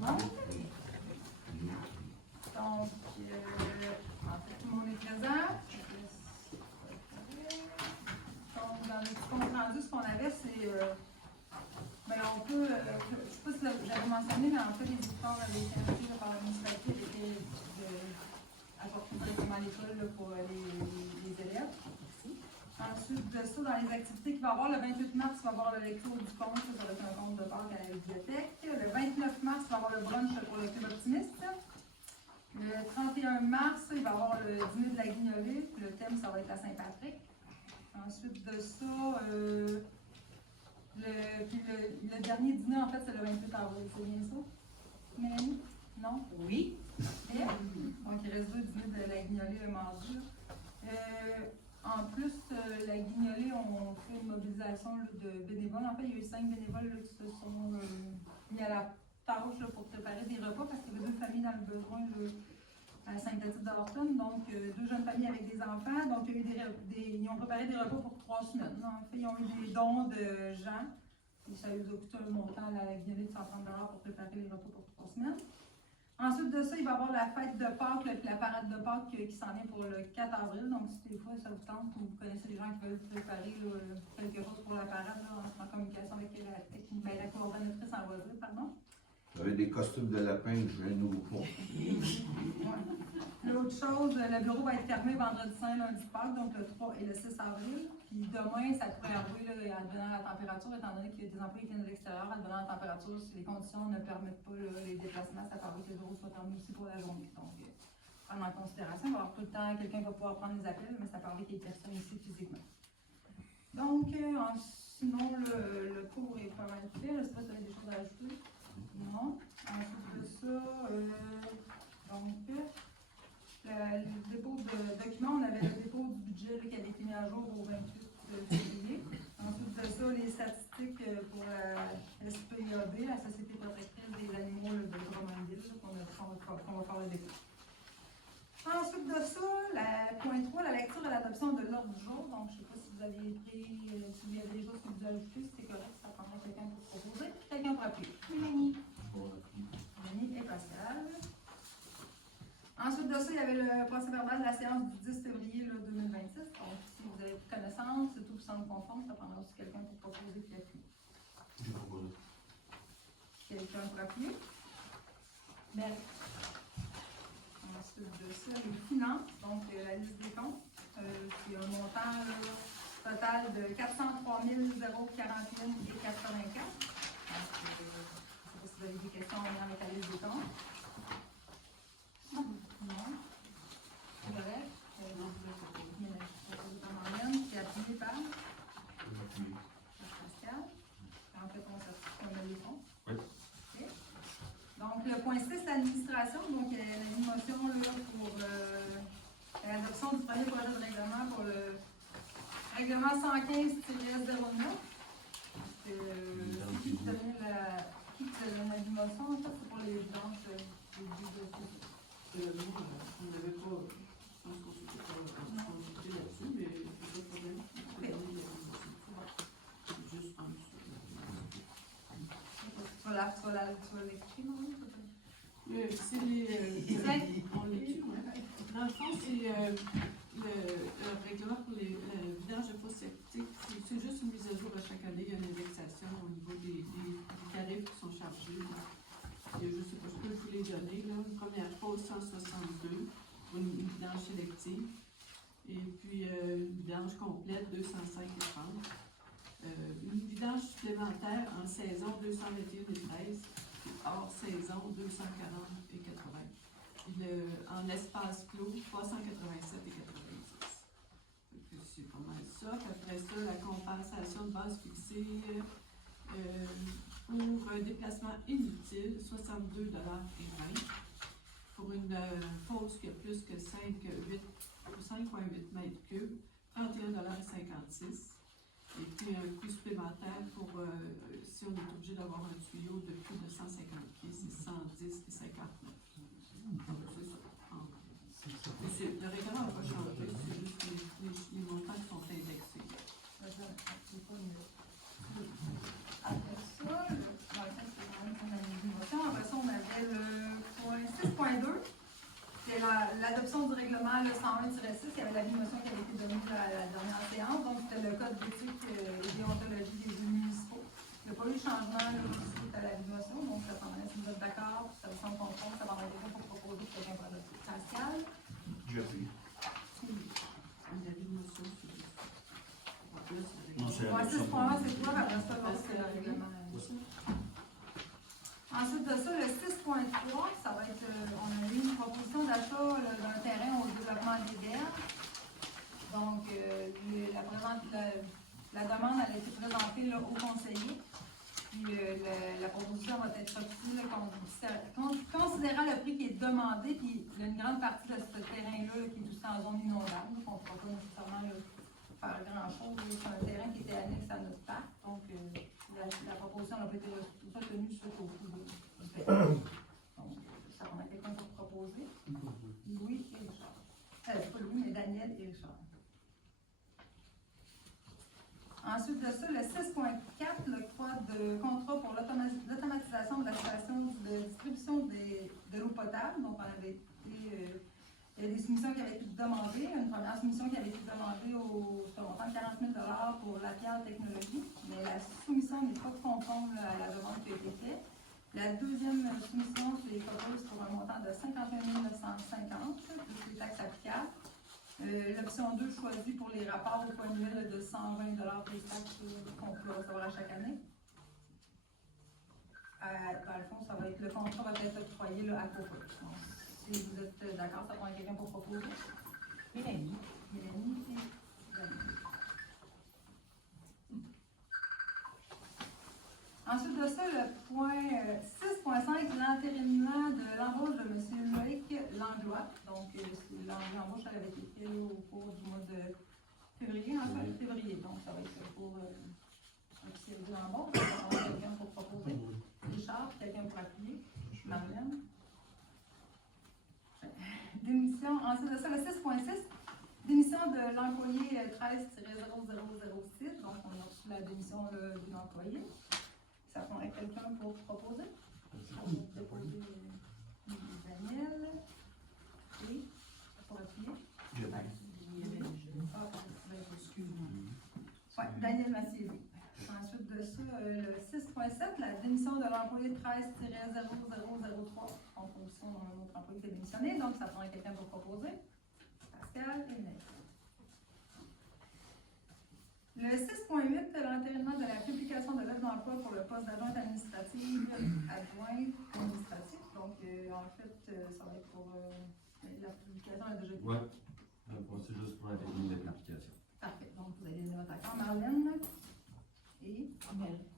le monde. Donc, en fait, tout le monde est présent. Donc, dans le petit compte rendu, ce qu'on avait, c'est. Ben, on peut. Je ne sais pas si j'avais mentionné, mais en fait, les histoires avaient été inscrits par la municipalité apporter directement à l'école pour les élèves. Ensuite de ça, dans les activités qu'il va y avoir, le 28 mars, il va y avoir la lecture du conte, ça va être un conte de Pâques à la bibliothèque. Le 29 mars, il va y avoir le brunch pour le Club Optimiste. Le 31 mars, il va y avoir le dîner de la Guignolée. Le thème, ça va être la Saint-Patrick. Ensuite de ça, le dernier dîner, en fait, c'est le 28 avril. C'est bien ça? Mélanie? Non? Oui. Et, donc, il reste 2 dîners de la Guignolée le mardi. En plus, la Guignolée, on fait une mobilisation là, de bénévoles. En fait, il y a eu 5 bénévoles là, qui se sont mis à la tâche là, pour préparer des repas parce qu'il y avait 2 familles dans le besoin là, à Sainte-Tite-d'Orton. Donc, 2 jeunes familles avec des enfants. Donc, il y a eu ils ont préparé des repas pour 3 semaines. En fait, ils ont eu des dons de gens. Et ça nous a coûté un montant à la Guignolée de 130 $ pour préparer les repas pour 3 semaines. Ensuite de ça, il va y avoir la fête de Pâques, la parade de Pâques qui s'en vient pour le 4 avril. Donc, si des fois ça vous tente, ou vous connaissez des gens qui veulent préparer là, quelque chose pour la parade, là, en communication avec la coordonnatrice en loisirs, pardon. Vous avez des costumes de lapin que je viens nous pour. L'autre chose, le bureau va être fermé vendredi saint, lundi Pâques, donc le 3 et le 6 avril. Puis demain, ça pourrait arriver là, en devenant la température, étant donné qu'il y a des employés qui viennent de l'extérieur, en devenant la température, si les conditions ne permettent pas là, les déplacements, ça paraît que le bureau soit fermé aussi pour la journée. Donc, prendre en considération, il va y avoir tout le temps quelqu'un qui va pouvoir prendre les appels, mais ça paraît qu'il y ait personne ici physiquement. Donc, sinon, le cours est pas mal fait. Je ne sais pas si vous avez des choses à ajouter. Non. Ensuite de ça, donc, le dépôt de documents, on avait le dépôt du budget là, qui avait été mis à jour au 28 février. Ensuite de ça, les statistiques pour la SPIAB, la Société protectrice des animaux là, de Drummondville, qu'on va faire le dépôt. Ensuite de ça, point 3, la lecture et l'adoption de l'ordre du jour. Donc, je ne sais pas si vous avez pris, s'il y avait des choses que vous avez ajoutées, si c'est correct, ça prendra quelqu'un pour proposer. Quelqu'un pour appuyer. Mélanie. Mélanie et Pascal. Ensuite de ça, il y avait le procès verbal de la séance du 10 février là, 2026. Donc, si vous avez pris connaissance, c'est tout vous semble conforme, ça prendra aussi quelqu'un pour proposer et appuyer. Je propose. Quelqu'un pour appuyer? Belle. Ensuite de ça, les finances, donc la liste des comptes. C'est un montant là, total de 403 041 et 84. Donc, je ne sais pas si vous avez des questions en lien avec la liste des comptes. Non. C'est correct? Non. Qui est appuyé par Pascal. En fait, on a les comptes. Oui. Okay. Donc, le point 6, l'administration. Donc, il y a une motion là, pour l'adoption du premier projet de règlement pour le règlement 115-09. Qui tenait la motion, en fait, c'est pour les vidanges des dossiers. On n'avait pas, je pense qu'on s'était pas consulté là-dessus, mais c'est pas de problème. C'est juste en dessous. Tu vas l'écrire, non? C'est les. On l'écrit, oui. Dans le fond, c'est le règlement pour les vidanges de fosse septique. C'est juste une mise à jour à chaque année. Il y a une indexation au niveau des tarifs qui sont chargés. Il y a, je ne sais pas, je peux vous les donner. Là. Une première pause 162 pour une vidange sélective. Et puis une vidange complète 205 et 30. Une vidange supplémentaire en saison 221 et 13. Hors saison 240 et 80. Et en espace clos 387 et 90. C'est pas mal ça. Puis après ça, la compensation de base fixée. Pour un déplacement inutile, 62 $ et 20. Pour une fosse qui a plus que 5,8 mètres cubes, 31 $ et 56. Et puis un coût supplémentaire pour si on est obligé d'avoir un tuyau de plus de 150 pieds, c'est 110 et 59. C'est ça. Le règlement n'a pas changé, c'est juste les montants qui sont indexés. Après ça, c'est quand même une motion. Après ça, on avait 6.2, c'est l'adoption du règlement le 101-6. Il y avait la motion qui avait été donnée à la dernière séance. Donc, c'était le code d'éthique et déontologie des élus municipaux. Il n'y a pas eu de changement suite à la motion. Donc, ça s'en est, si vous êtes d'accord, ça vous semble conforme, ça va être quelqu'un pour proposer quelqu'un pour adopter. Pascal? J'appuie. Non, c'est Ouais, l'adoption. 6.1, c'est quoi? Après ça, c'est le règlement. Ensuite de ça, le 6.3, ça va être, on a eu une proposition d'achat d'un terrain au développement des berges. Donc, la demande elle a été présentée là, au conseiller. Puis la proposition va être reprise considérant le prix qui est demandé. Puis il y a une grande partie de ce terrain-là qui est aussi en zone inondable. Donc, on ne pourra pas nécessairement faire grand-chose. C'est un terrain qui était annexe à notre parc. Donc, la proposition n'a pas été retenue suite au coût de donc, ça va être quelqu'un pour proposer. Louis et Richard. Pas Louis, mais Daniel et Richard. Ensuite de ça, le 6.4, le contrat pour l'automatisation de la station de distribution de l'eau potable. Donc, on avait été, il y a des soumissions qui avaient été demandées. Une première soumission qui avait été demandée sur le montant de 40 000 pour la Pierre Technologie, mais la soumission n'est pas conforme à la demande qui a été faite. La deuxième soumission, c'est propose pour un montant de 51 950, plus les taxes applicables. L'option 2 choisie pour les rapports au point annuel de 120 pour les taxes qu'on peut recevoir à chaque année. Dans le fond, ça va être, le contrat va être octroyé à Copa. Si vous êtes d'accord, ça prend quelqu'un pour proposer. Mélanie. Mélanie et Daniel. Ensuite de ça, le point 6.5, l'entérinement de l'embauche de M. Loïc Langlois. Donc, l'embauche avait été faite au cours du mois de février, en fait, février. Donc, ça va être pour officialiser l'embauche. On va quelqu'un pour proposer. Richard, quelqu'un pour appuyer. Marianne. Démission. Ensuite de ça, le 6.6, démission de l'employé 13-0006. Donc, on a reçu la démission de l'employé. Ça prendrait quelqu'un pour proposer. On va proposer Daniel. Et pour appuyer. Oui, Daniel Massier. Ensuite de ça, le 6.7, la démission de l'employé 13-0003 en fonction d'un autre employé qui est démissionné. Donc, ça prendrait quelqu'un pour proposer. Pascal et Inès. Le 6.8, l'entérinement de la publication de l'offre d'emploi pour le poste d'adjointe administrative adjointe administrative. Donc, en fait, ça va être pour la publication a déjà été. Oui, c'est juste pour l'intégrer de l'application. Parfait. Donc, vous avez les notes d'accord. Marlène et Mélanie.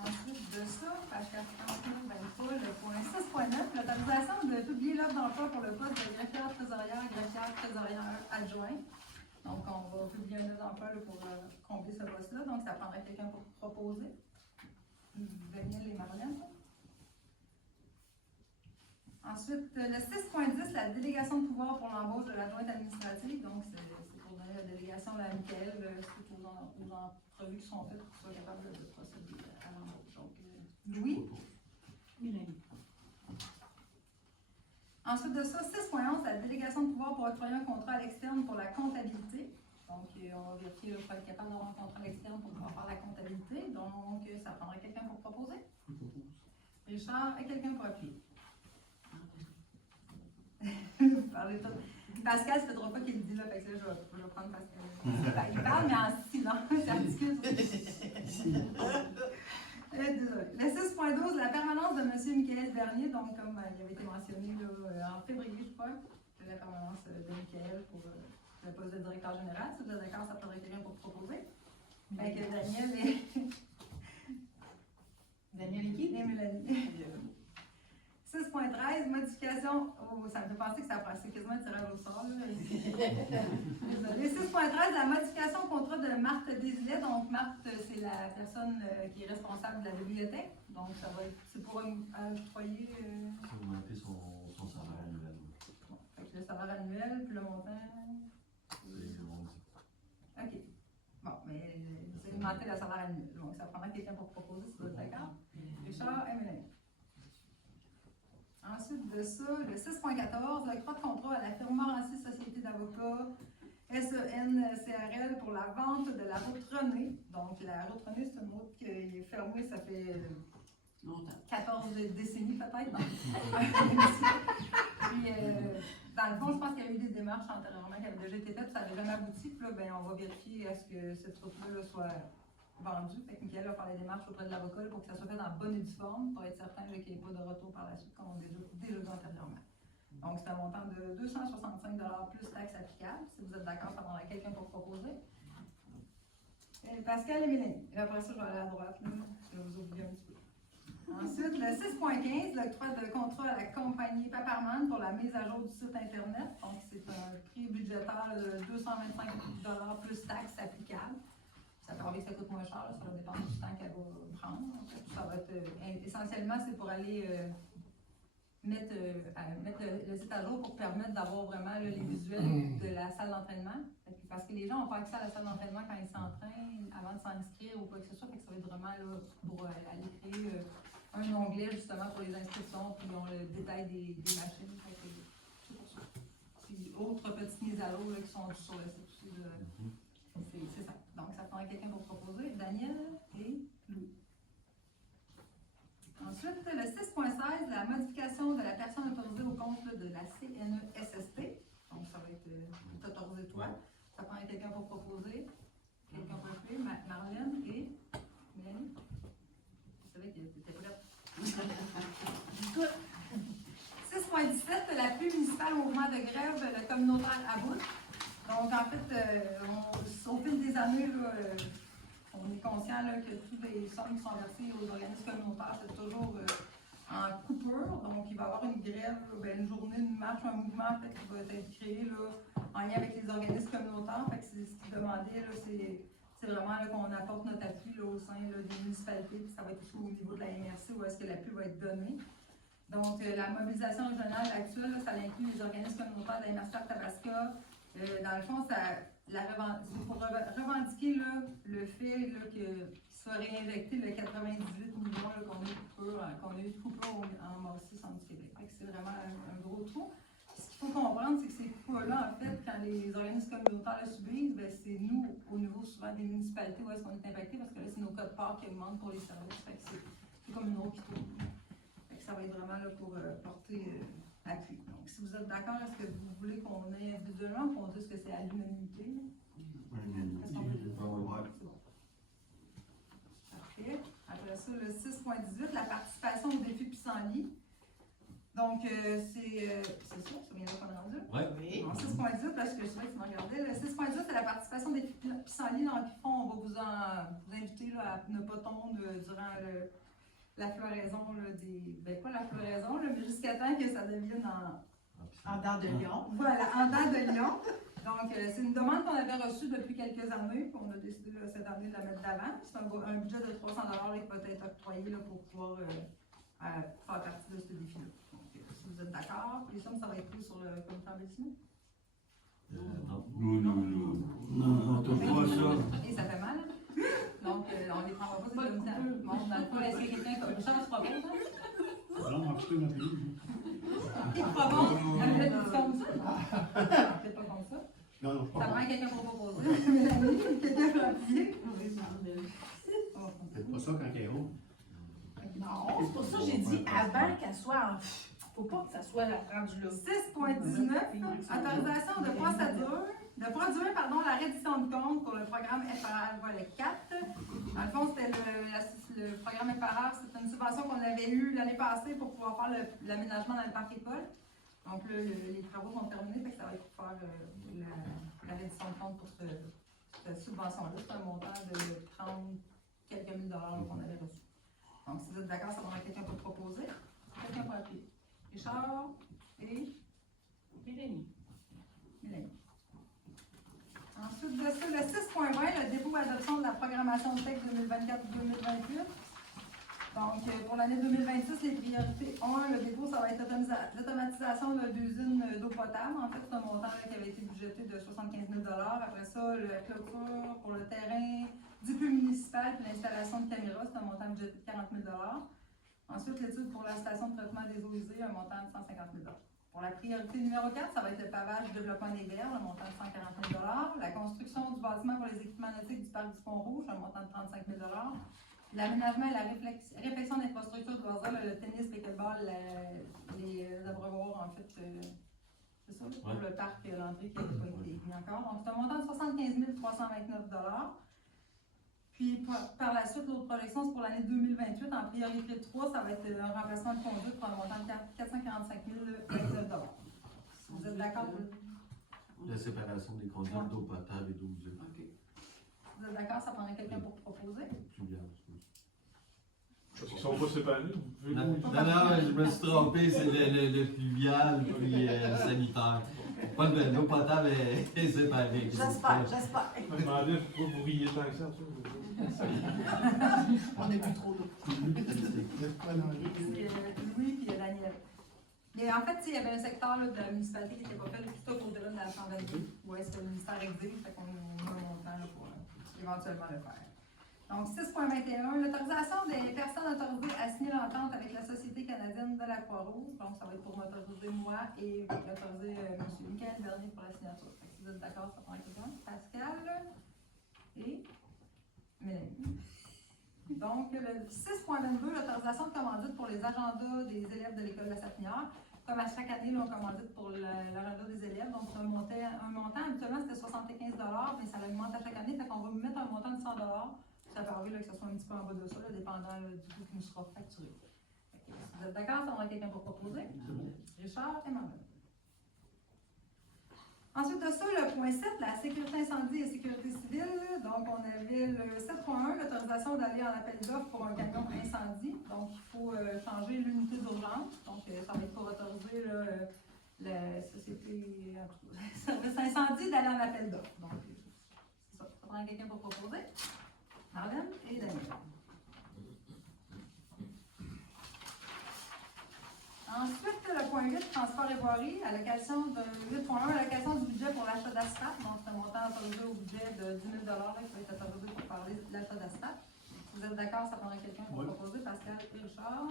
Ensuite de ça, page 423, le point 6.9, l'autorisation de publier l'offre d'emploi pour le poste de greffière trésorière adjoint. Donc, on va publier un offre d'emploi pour combler ce poste-là. Donc, ça prendrait quelqu'un pour proposer. Daniel et Marianne. Ensuite, le 6.10, la délégation de pouvoir pour l'embauche de l'adjointe administrative. Donc, c'est pour donner la délégation à Michael suite aux entrevues qui sont faites pour qu'il soit capable de procéder à l'embauche. Donc, Louis. Mélanie. Ensuite de ça, 6.11, la délégation de pouvoir pour octroyer un contrat à l'externe pour la comptabilité. Donc, on va vérifier pour être capable d'avoir un contrat à l'externe pour pouvoir faire la comptabilité. Donc, ça prendrait quelqu'un pour proposer. Richard et quelqu'un pour appuyer. Pascal, ça ne faudra pas qu'il le dise là, fait que là, je vais prendre Pascal. Il parle, mais en silence, ça discute. Le 6.12, la permanence de M. Michael Bernier, donc comme il avait été mentionné là, en février, je crois, la permanence de Michael pour le poste de directeur général. Si vous êtes d'accord, ça prendrait quelqu'un pour proposer. Fait que Daniel et... Daniel et qui? Et Mélanie. 6.13, modification. Oh, ça me fait penser que c'est quasiment un tirage au sort. Désolé. 6.13, la modification au contrat de Marthe Desilets. Donc, Marthe, c'est la personne qui est responsable de la bibliothèque. Donc, ça va être, c'est pour octroyer. Ça va augmenter son salaire annuel. Bon, fait que le salaire annuel, puis le montant. OK. Bon, mais c'est augmenter le salaire annuel. Donc, ça prendra quelqu'un pour proposer, si vous êtes d'accord. Richard et Mélanie. Ensuite de ça, le 6.14, l'octroi de contrat à la firme Morancy Société d'avocats SENCRL pour la vente de la route René. Donc, la route René, c'est une route qui est fermée, ça fait Longtemps. 14 décennies peut-être. Puis, dans le fond, je pense qu'il y a eu des démarches antérieurement qui avaient déjà été faites, ça n'avait jamais abouti. Puis là, ben, on va vérifier à ce que cette route-là soit vendue. Fait que Michael va faire les démarches auprès de l'avocat pour que ça soit fait en bonne et due forme, pour être certain qu'il n'y ait pas de retour par la suite, comme on a déjà dit antérieurement. Donc, c'est un montant de 265 plus taxes applicables. Si vous êtes d'accord, ça prendra quelqu'un pour proposer. Et Pascal et Mélanie. Et après ça, je vais aller à droite. Là. Je vais vous oublier un petit peu. Ensuite, le 6.15, l'octroi de contrat à la compagnie Paparman pour la mise à jour du site Internet. Donc, c'est un prix budgétaire de 225 plus taxes applicables. Ça peut arriver que ça coûte moins cher, là, ça va dépendre du temps qu'elle va prendre. Ça va être, essentiellement, c'est pour aller mettre le site à jour pour permettre d'avoir vraiment là, les visuels de la salle d'entraînement. Parce que les gens n'ont pas accès à la salle d'entraînement quand ils s'entraînent, avant de s'inscrire ou quoi que ce soit. Fait que ça va être vraiment là, pour aller créer un onglet justement pour les inscriptions, puis on le détail des machines. Fait que, c'est pour ça. Puis autres petites mises à jour là, qui sont sur le site aussi. C'est ça. Donc ça prendrait quelqu'un pour proposer. Daniel et Louis. Ensuite, le 6.16, la modification de la personne autorisée au compte là, de la CNESST. Donc, ça va être autorisé toi. Ça prend quelqu'un pour proposer. Quelqu'un pour appeler. Marlène et Mélanie. Je savais qu'elle était prête. 6.17, l'appui municipal au mouvement de grève, le communautaire à bout. Donc, en fait, au fil des années, là, on est conscient là, que toutes les sommes qui sont versées aux organismes communautaires, c'est toujours en coupure. Donc, il va y avoir une grève, une journée, une marche, un mouvement en fait, qui va être créé là, en lien avec les organismes communautaires. Fait que c'est ce qui demandait, c'est vraiment qu'on apporte notre appui là, au sein là, des municipalités. Puis ça va être aussi au niveau de la MRC où est-ce que l'appui va être donné. Donc, la mobilisation régionale actuelle, là, ça inclut les organismes communautaires de la MRC Tabasca. Dans le fond, c'est pour revendiquer là, le fait là, qu'il soit réinjecté le 98 millions qu'on a eu de coupure en Mauricie, centre du Québec. C'est vraiment un gros trou. Ce qu'il faut comprendre, c'est que ces coupures-là, en fait, quand les organismes communautaires le subissent, ben, c'est nous, au niveau souvent des municipalités, où est-ce qu'on est impacté, parce que là, c'est nos codes parts qui augmentent pour les services. Fait que c'est comme une eau qui tourne. Fait que ça va être vraiment là, pour porter appui. Donc, si vous êtes d'accord, est-ce que vous voulez qu'on ait individuellement ou qu'on dise que c'est à l'unanimité? Est-ce qu'on peut dire? C'est bon. Parfait. Après ça, le 6.18, la participation au défi Pissenlit. Donc, c'est ça, c'est bien là qu'on est rendu? Oui. En 6.18, parce que je sais que tu m'en regardais. Le 6.18, c'est la participation des Pissenlit. Donc, ils font, on va vous inviter là, à ne pas tomber durant la floraison pas la floraison, là, mais jusqu'à temps que ça devienne En dents de lion. Voilà, en dents de lion. Donc, c'est une demande qu'on avait reçue depuis quelques années, puis on a décidé là, cette année de la mettre d'avant. C'est un budget de 300 $, qui va être octroyé là, pour pouvoir faire partie de ce défi-là. Donc, si vous êtes d'accord, les sommes, ça va être pris sur le comité d'embellissement. Non, on te voit ça. Et ça fait mal. Donc, on les prendra pas, c'est comme ça. Bon, dans le cas, est-ce que quelqu'un comme ça se propose? Il fera bon. C'est comme ça? C'est pas comme ça. Non, Ça prend quelqu'un pour proposer. Quelqu'un pour appuyer. c'est pas ça quand elle est haute. Non, c'est pour ça que j'ai dit avant qu'elle soit en. Faut pas que ça soit la rendue là. 6.19, autorisation de procédure. De produire la reddition de compte pour le programme FRR volet 4. Dans le fond, c'était le programme FRR, c'est une subvention qu'on avait eue l'année passée pour pouvoir faire l'aménagement dans le parc école. Donc là, les travaux sont terminés, fait que ça va être pour faire la reddition de compte pour cette subvention-là. C'est un montant de 30 quelques mille dollars qu'on avait reçu. Donc, si vous êtes d'accord, ça va quelqu'un pour proposer. Quelqu'un pour appuyer. Richard et Mélanie. Mélanie. Ensuite de ça, le 6.20, le dépôt et adoption de la programmation de texte 2024-2028. Donc, pour l'année 2026, les priorités 1, le dépôt, ça va être l'automatisation d'usines d'eau potable. En fait, c'est un montant qui avait été budgété de 75 000 $. Après ça, la clôture pour le terrain du puits municipal et l'installation de caméras, c'est un montant budgété de 40 000 $. Ensuite, l'étude pour la station de traitement des eaux usées, un montant de 150 000 $. Pour la priorité numéro 4, ça va être le pavage, développement des verres, un montant de 140 000 $. La construction du bâtiment pour les équipements nautiques du parc du Pont-Rouge, un montant de 35 000 $. L'aménagement et la réflexion d'infrastructures de loisirs, le tennis, le pickleball, les abreuvoirs, en fait, c'est ça, pour le parc, l'entrée qui n'a pas été mis encore. Donc, c'est un montant de 75 329 $. Puis, par la suite, l'autre projection, c'est pour l'année 2028. En priorité 3, ça va être un remplacement de conduite pour un montant de 445 029 $. Vous êtes d'accord? La séparation des conduites d'eau potable et d'eau usée. OK. Vous êtes d'accord? Ça prendrait quelqu'un pour proposer? Plus bien. Parce qu'ils sont pas séparés. Non, je me suis trompé, c'est le pluvial puis le sanitaire. Pas de l'eau potable est séparée. J'espère. Je me demandais pourquoi vous riez tant que ça. On n'est plus trop là. C'est Louis et Daniel. Mais en fait, il y avait un secteur là, de la municipalité qui n'était pas fait tout au-delà de la 122. Ouais, c'est le ministère exige, fait qu'on a un montant là, pour éventuellement le faire. Donc, 6.21, l'autorisation des personnes autorisées à signer l'entente avec la Société canadienne de la Croix-Rouge. Donc, ça va être pour m'autoriser moi et autoriser M. Michael Bernier pour la signature. Fait que si vous êtes d'accord, ça prend quelqu'un. Pascal et Mélanie. Donc, le 6.22, l'autorisation de commandite pour les agendas des élèves de l'école de la Sapinière. Comme à chaque année, là, on commandite pour l'agenda des élèves. Donc, un montant, habituellement, c'était 75 $, mais ça augmente à chaque année. Fait qu'on va mettre un montant de 100 $. Ça peut arriver là, que ce soit un petit peu en bas de ça, là, dépendant là, du coût qui nous sera facturé. Si vous êtes d'accord, ça va être quelqu'un pour proposer? Richard et Marlène. Ensuite de ça, le point 7, la sécurité incendie et sécurité civile. Donc, on avait le 7.1, l'autorisation d'aller en appel d'offres pour un camion incendie. Donc, il faut changer l'unité d'urgence. Donc, ça va être pour autoriser la société, service incendie d'aller en appel d'offres. Donc, c'est ça. Ça prend quelqu'un pour proposer. Marlène et Daniel. Ensuite, le point 8, transport et voirie, allocation de 8.1, allocation du budget pour l'achat d'asphalte. Donc, c'est un montant autorisé au budget de 10 000 $ qui va être autorisé pour parler de l'achat d'asphalte. Si vous êtes d'accord, ça prendrait quelqu'un pour proposer, Pascal et Richard.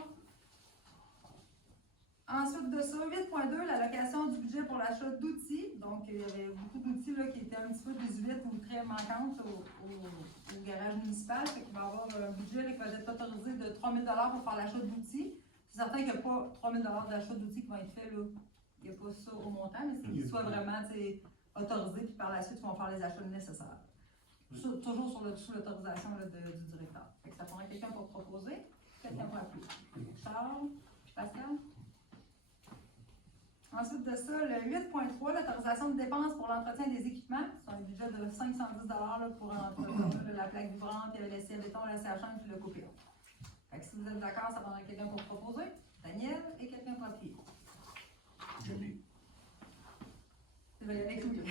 Ensuite de ça, 8.2, l'allocation du budget pour l'achat d'outils. Donc, il y avait beaucoup d'outils qui étaient un petit peu désuètes ou très manquantes au garage municipal. Fait qu'il va y avoir un budget qui va être autorisé de 3 000 $ pour faire l'achat d'outils. C'est certain qu'il n'y a pas 3 000 $ d'achat d'outils qui vont être faits, là. Il n'y a pas ça au montant, mais c'est qu'ils soient vraiment autorisés, puis par la suite, ils vont faire les achats nécessaires. Toujours sous l'autorisation du directeur. Fait que ça prendrait quelqu'un pour proposer, quelqu'un pour appuyer. Charles, Pascal. Ensuite de ça, le 8.3, l'autorisation de dépenses pour l'entretien des équipements. C'est un budget de 510 $ là, pour entretenir la plaque vibrante, le scie à béton, la scie à chaîne et le coupé. Fait que si vous êtes d'accord, ça prendrait quelqu'un pour proposer. Daniel et quelqu'un pour appuyer. Je l'ai. Tu vas y aller avec lui.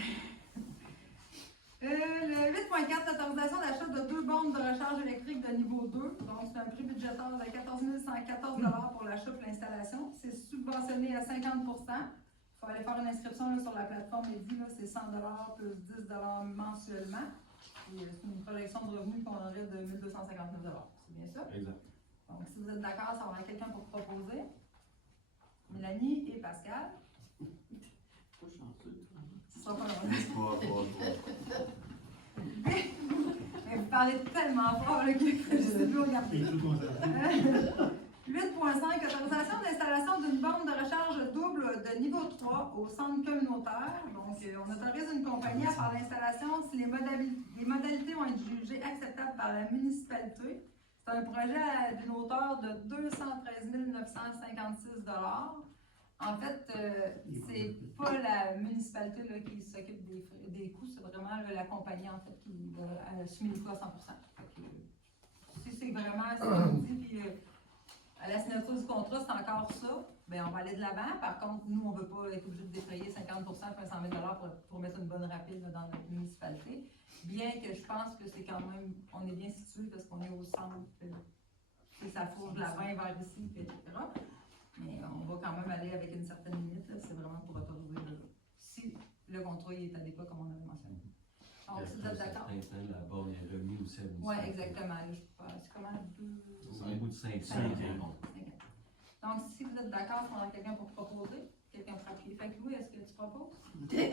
Le 8.4, l'autorisation d'achat de 2 bornes de recharge électrique de niveau 2. Donc, c'est un prix budgétaire de 14 114 $ pour l'achat et l'installation. C'est subventionné à 50 %. Il faut aller faire une inscription là, sur la plateforme Eddy, c'est 100 $ plus 10 $ mensuellement. C'est une projection de revenus qu'on aurait de 1 259 $. C'est bien ça? Exact. Donc, si vous êtes d'accord, ça va avoir quelqu'un pour proposer. Mélanie et Pascal. Pas chanceux. Ce sera pas long. Mais vous parlez tellement fort là, que je ne sais plus regarder. 8.5, autorisation d'installation d'une borne de recharge double de niveau 3 au centre communautaire. Donc, on autorise une compagnie à faire l'installation si les modalités vont être jugées acceptables par la municipalité. C'est un projet d'une hauteur de 213 956 $. En fait, c'est pas la municipalité là, qui s'occupe des coûts, c'est vraiment là, la compagnie en fait qui va assumer les coûts à 100%. Si c'est vraiment ce qu'on dit, puis à la signature du contrat, c'est encore ça, bien on va aller de l'avant. Par contre, nous, on ne veut pas être obligé de défrayer 50% puis 100 000 $ pour mettre une bonne rapide là, dans notre municipalité. Bien que je pense que c'est quand même, on est bien situé parce qu'on est au centre, ça fourche de l'avant vers ici, etc. Mais on va quand même aller avec une certaine limite, c'est vraiment pour autoriser si le contrat est adéquat comme on avait mentionné. Donc, si vous êtes d'accord. La borne est revenue aussi à Oui, exactement. C'est comment un bout de 5 5 ans. Donc, si vous êtes d'accord, il faudra quelqu'un pour proposer, quelqu'un pour appuyer. Fait que Louis, est-ce que tu proposes? Et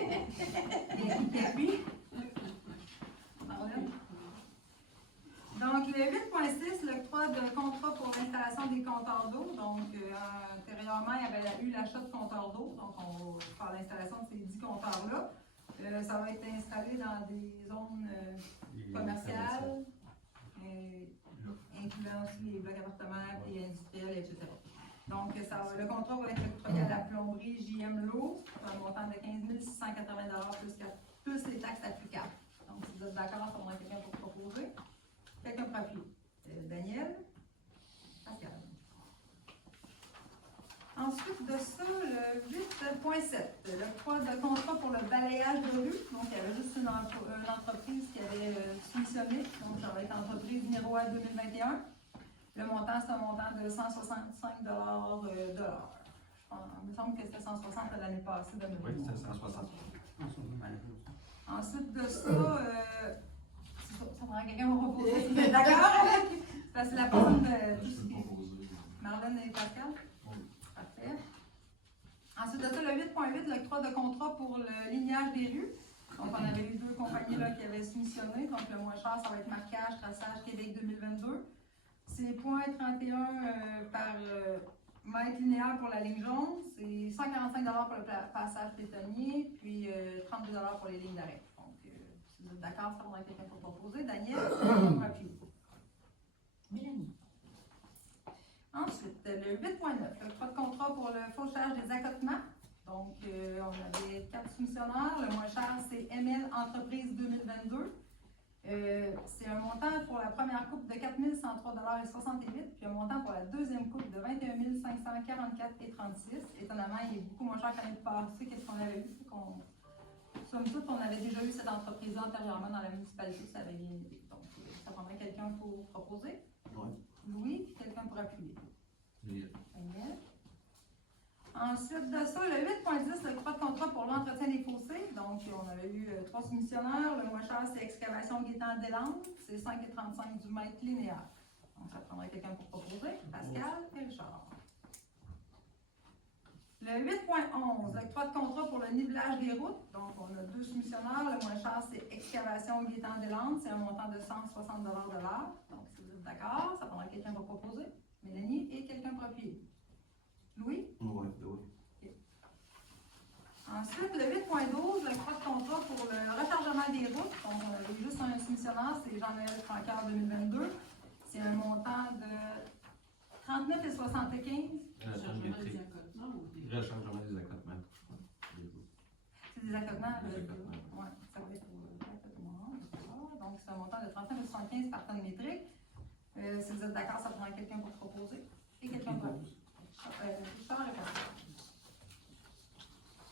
puis? Marlène? Donc, le 8.6, l'octroi de contrat pour l'installation des compteurs d'eau. Donc, antérieurement, il y avait eu l'achat de compteurs d'eau. Donc, on va faire l'installation de ces 10 compteurs-là. Ça va être installé dans des zones commerciales, incluant aussi les blocs appartements et industriels, etc. Donc, le contrat va être octroyé à la plomberie JM L'eau pour un montant de 15 680 plus les taxes applicables. Donc, si vous êtes d'accord, ça va quelqu'un pour proposer. Quelqu'un pour appuyer. Daniel. Pascal. Ensuite de ça, le 8.7, l'octroi de contrat pour le balayage de rue. Donc, il y avait juste une entreprise qui avait soumissionné. Donc, ça va être entreprise numéro 2021. Le montant, c'est un montant de 165 de l'heure. Il me semble que c'était 160 l'année passée. Oui, c'était 160. Ensuite de ça, ça prend quelqu'un pour reposer. Vous êtes d'accord? C'est parce que la personne de tout ce qui est Marlène et Pascal. Parfait. Ensuite de ça, le 8.8, l'octroi de contrat pour le lignage des rues. Donc, on avait eu 2 compagnies là, qui avaient soumissionné. Donc, le moins cher, ça va être Marquage, Traçage, Québec 2022. C'est 0.31 par mètre linéaire pour la ligne jaune. C'est 145 pour le passage piétonnier, puis 32 pour les lignes d'arrêt. Donc, si vous êtes d'accord, ça va quelqu'un pour proposer. Daniel, pour appuyer. Mélanie. Ensuite, le 8.9, l'octroi de contrat pour le fauchage des accotements. Donc, on avait 4 soumissionnaires. Le moins cher, c'est ML Entreprise 2022. C'est un montant pour la première coupe de 4 103,68 $, puis un montant pour la deuxième coupe de 21 544,36 $. Étonnamment, il est beaucoup moins cher que l'année passée. Qu'est-ce qu'on avait eu? Somme toute, on avait déjà eu cette entreprise-là antérieurement dans la municipalité, ça avait bien été. Donc, ça prendrait quelqu'un pour proposer. Oui. Louis, puis quelqu'un pour appuyer. Oui. Daniel. Ensuite de ça, le 8.10, le contrat de contrat pour l'entretien des fossés. Donc, on avait eu 3 soumissionnaires. Le moins cher, c'est Excavation Guétan Deslandes. C'est 5,35 du mètre linéaire. Donc, ça prendrait quelqu'un pour proposer. Pascal et Richard. Le 8.11, l'octroi de contrat pour le nivelage des routes. Donc, on a 2 soumissionnaires. Le moins cher, c'est Excavation Guétan Deslandes. C'est un montant de 160 de l'heure. Donc, si vous êtes d'accord, ça prendrait quelqu'un pour proposer. Mélanie et quelqu'un pour appuyer. Louis? Oui, oui. Okay. Ensuite, le 8.12, le contrat de contrat pour le rechargement des routes. Donc, on avait juste un soumissionnaire, c'est Jean-Noël Francaire 2022. C'est un montant de 39,75 $. Rechargement des accotements ou des... Rechargement des accotements. C'est des accotements. Des accotements. Oui, ça va être l'accotement. Donc, c'est un montant de 39,75 $ par tonne métrique. Si vous êtes d'accord, ça prendra quelqu'un pour proposer. Et quelqu'un pour appuyer. Richard et Pascal.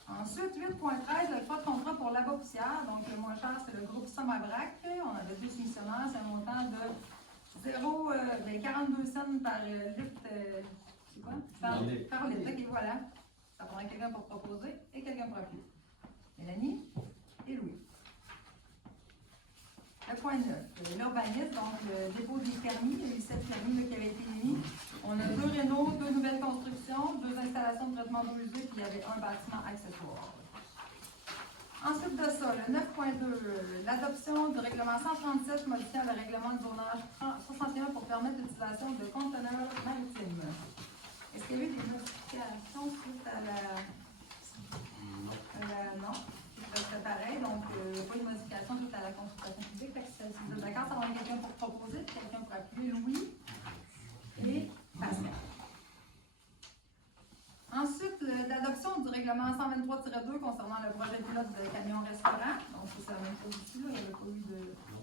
Ensuite, 8.13, le contrat de contrat pour la poussière. Donc, le moins cher, c'est le groupe Sommabrac. On avait 2 soumissionnaires. C'est un montant de 42 cents par litre. C'est quoi? Par litre. OK, voilà. Ça prendrait quelqu'un pour proposer et quelqu'un pour appuyer. Mélanie et Louis. Le point 9, l'urbanisme, donc le dépôt des permis. Il y a eu 7 permis qui avaient été émis. On a 2 rénaux, 2 nouvelles constructions, 2 installations de traitement d'eau usée, puis il y avait un bâtiment accessoire. Ensuite de ça, le 9.2, l'adoption du règlement 137 modifiant le règlement de zonage 61 pour permettre l'utilisation de conteneurs maritimes. Est-ce qu'il y a eu des modifications suite à la... non. C'est pareil, donc pas de modification suite à la consultation publique. Si vous êtes d'accord, ça va être quelqu'un pour proposer, quelqu'un pour appuyer. Louis et Pascal. Ensuite, l'adoption du règlement 123-2 concernant le projet pilote de camion-restaurant. Donc, c'est la même chose ici, là, il n'y avait pas eu de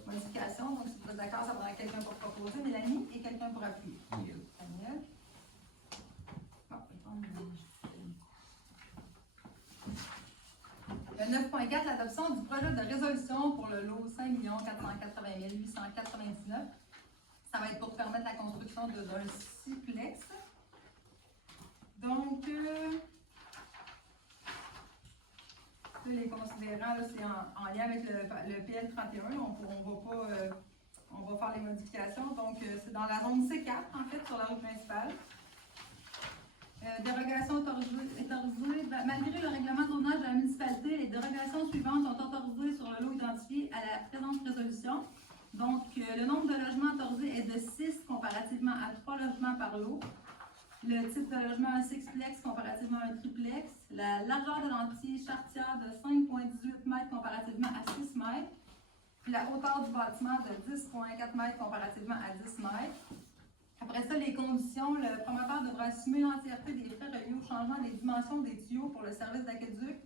modification. Donc, si vous êtes d'accord, ça va être quelqu'un pour proposer, Mélanie, et quelqu'un pour appuyer. Daniel. Le 9.4, l'adoption du projet de résolution pour le lot 5 480 899. Ça va être pour permettre la construction d'un siplex. Donc, les considérants, c'est en lien avec le PL 31. On va faire les modifications. Donc, c'est dans la zone C4, en fait, sur la route principale. Dérogation autorisée. Malgré le règlement de tournage de la municipalité, les dérogations suivantes sont autorisées sur le lot identifié à la présente résolution. Donc, le nombre de logements autorisés est de 6 comparativement à 3 logements par lot. Le type de logement un sixplex comparativement à un triplex. La largeur de l'entier charretière de 5,18 mètres comparativement à 6 mètres. Puis la hauteur du bâtiment de 10,4 mètres comparativement à 10 mètres. Après ça, les conditions, le promoteur devra assumer l'entièreté des frais reliés au changement des dimensions des tuyaux pour le service d'aqueduc,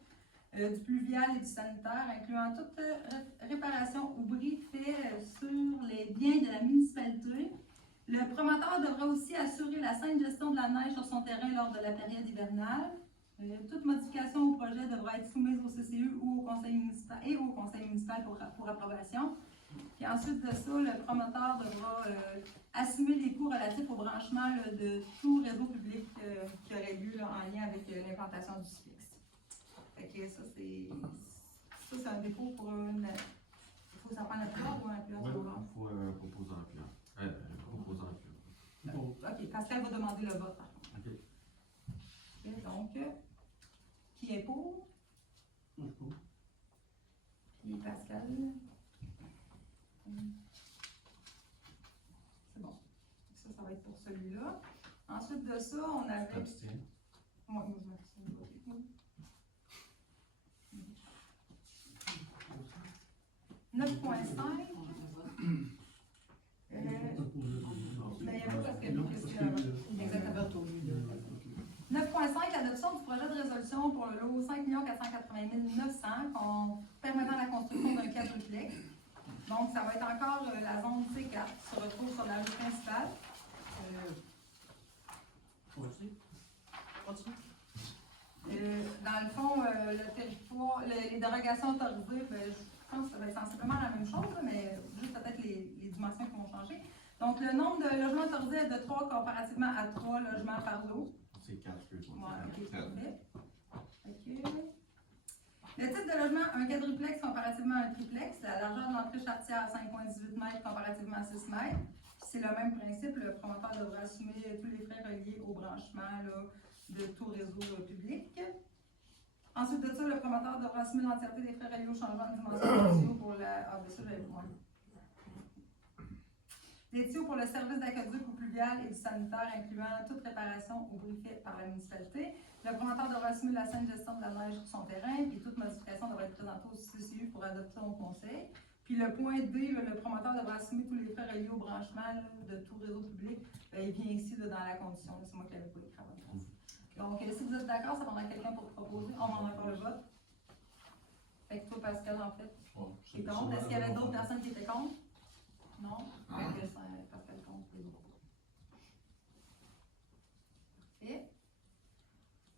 du pluvial et du sanitaire, incluant toute réparation ou bris fait sur les biens de la municipalité. Le promoteur devra aussi assurer la saine gestion de la neige sur son terrain lors de la période hivernale. Toute modification au projet devra être soumise au CCU ou au conseil municipal pour approbation. Puis ensuite de ça, le promoteur devra assumer les coûts relatifs au branchement là, de tout réseau public qui aurait lieu là, en lien avec l'implantation du SPIX. Fait que ça, c'est un dépôt pour une. Il faut que ça prenne un plan ou un plan Oui, sur l'autre? il faut un proposant plan. Proposant plan. OK, Pascal va demander le vote. OK. Et donc, qui est pour? Puis Pascal. C'est bon. Ça va être pour celui-là. Ensuite de ça, on avait. T'abstiens? Oui, moi, je m'abstiens. 9.5. Mais il n'y a pas parce que. Exactement. 9.5, l'adoption du projet de résolution pour le lot 5 480 900 permettant la construction d'un quadruplex. Donc, ça va être encore la zone C4 qui se retrouve sur la rue principale. Dans le fond, le territoire, les dérogations autorisées, je pense que ça va être sensiblement la même chose, mais juste peut-être les dimensions qui vont changer. Donc, le nombre de logements autorisés est de 3 comparativement à 3 logements par lot. C'est 4, excuse-moi. Ouais, ok, parfait. Ok. Le type de logement, un quadruplex comparativement à un triplex. La largeur de l'entrée charretière, 5,18 mètres comparativement à 6 mètres. C'est le même principe. Le promoteur devra assumer tous les frais reliés au branchement là, de tout réseau public. Ensuite de ça, le promoteur devra assumer l'entièreté des frais reliés au changement de dimension des tuyaux pour la. Ah, bien sûr, j'avais moins. Des tuyaux pour le service d'aqueduc ou pluvial et du sanitaire, incluant toute réparation ou bris fait par la municipalité. Le promoteur devra assumer la saine gestion de la neige sur son terrain, puis toute modification devra être présentée au CCU pour adoption au conseil. Puis le point D, le promoteur devra assumer tous les frais reliés au branchement là, de tout réseau public. Il vient ici là, dans la condition, c'est moi qui l'avais pas écrit avant. Donc, si vous êtes d'accord, ça prendra quelqu'un pour proposer. On en a encore le vote. Fait que toi, Pascal, en fait, tu es contre. Est-ce qu'il y avait d'autres personnes qui étaient contre? Non? Fait que Pascal contre les autres. Parfait.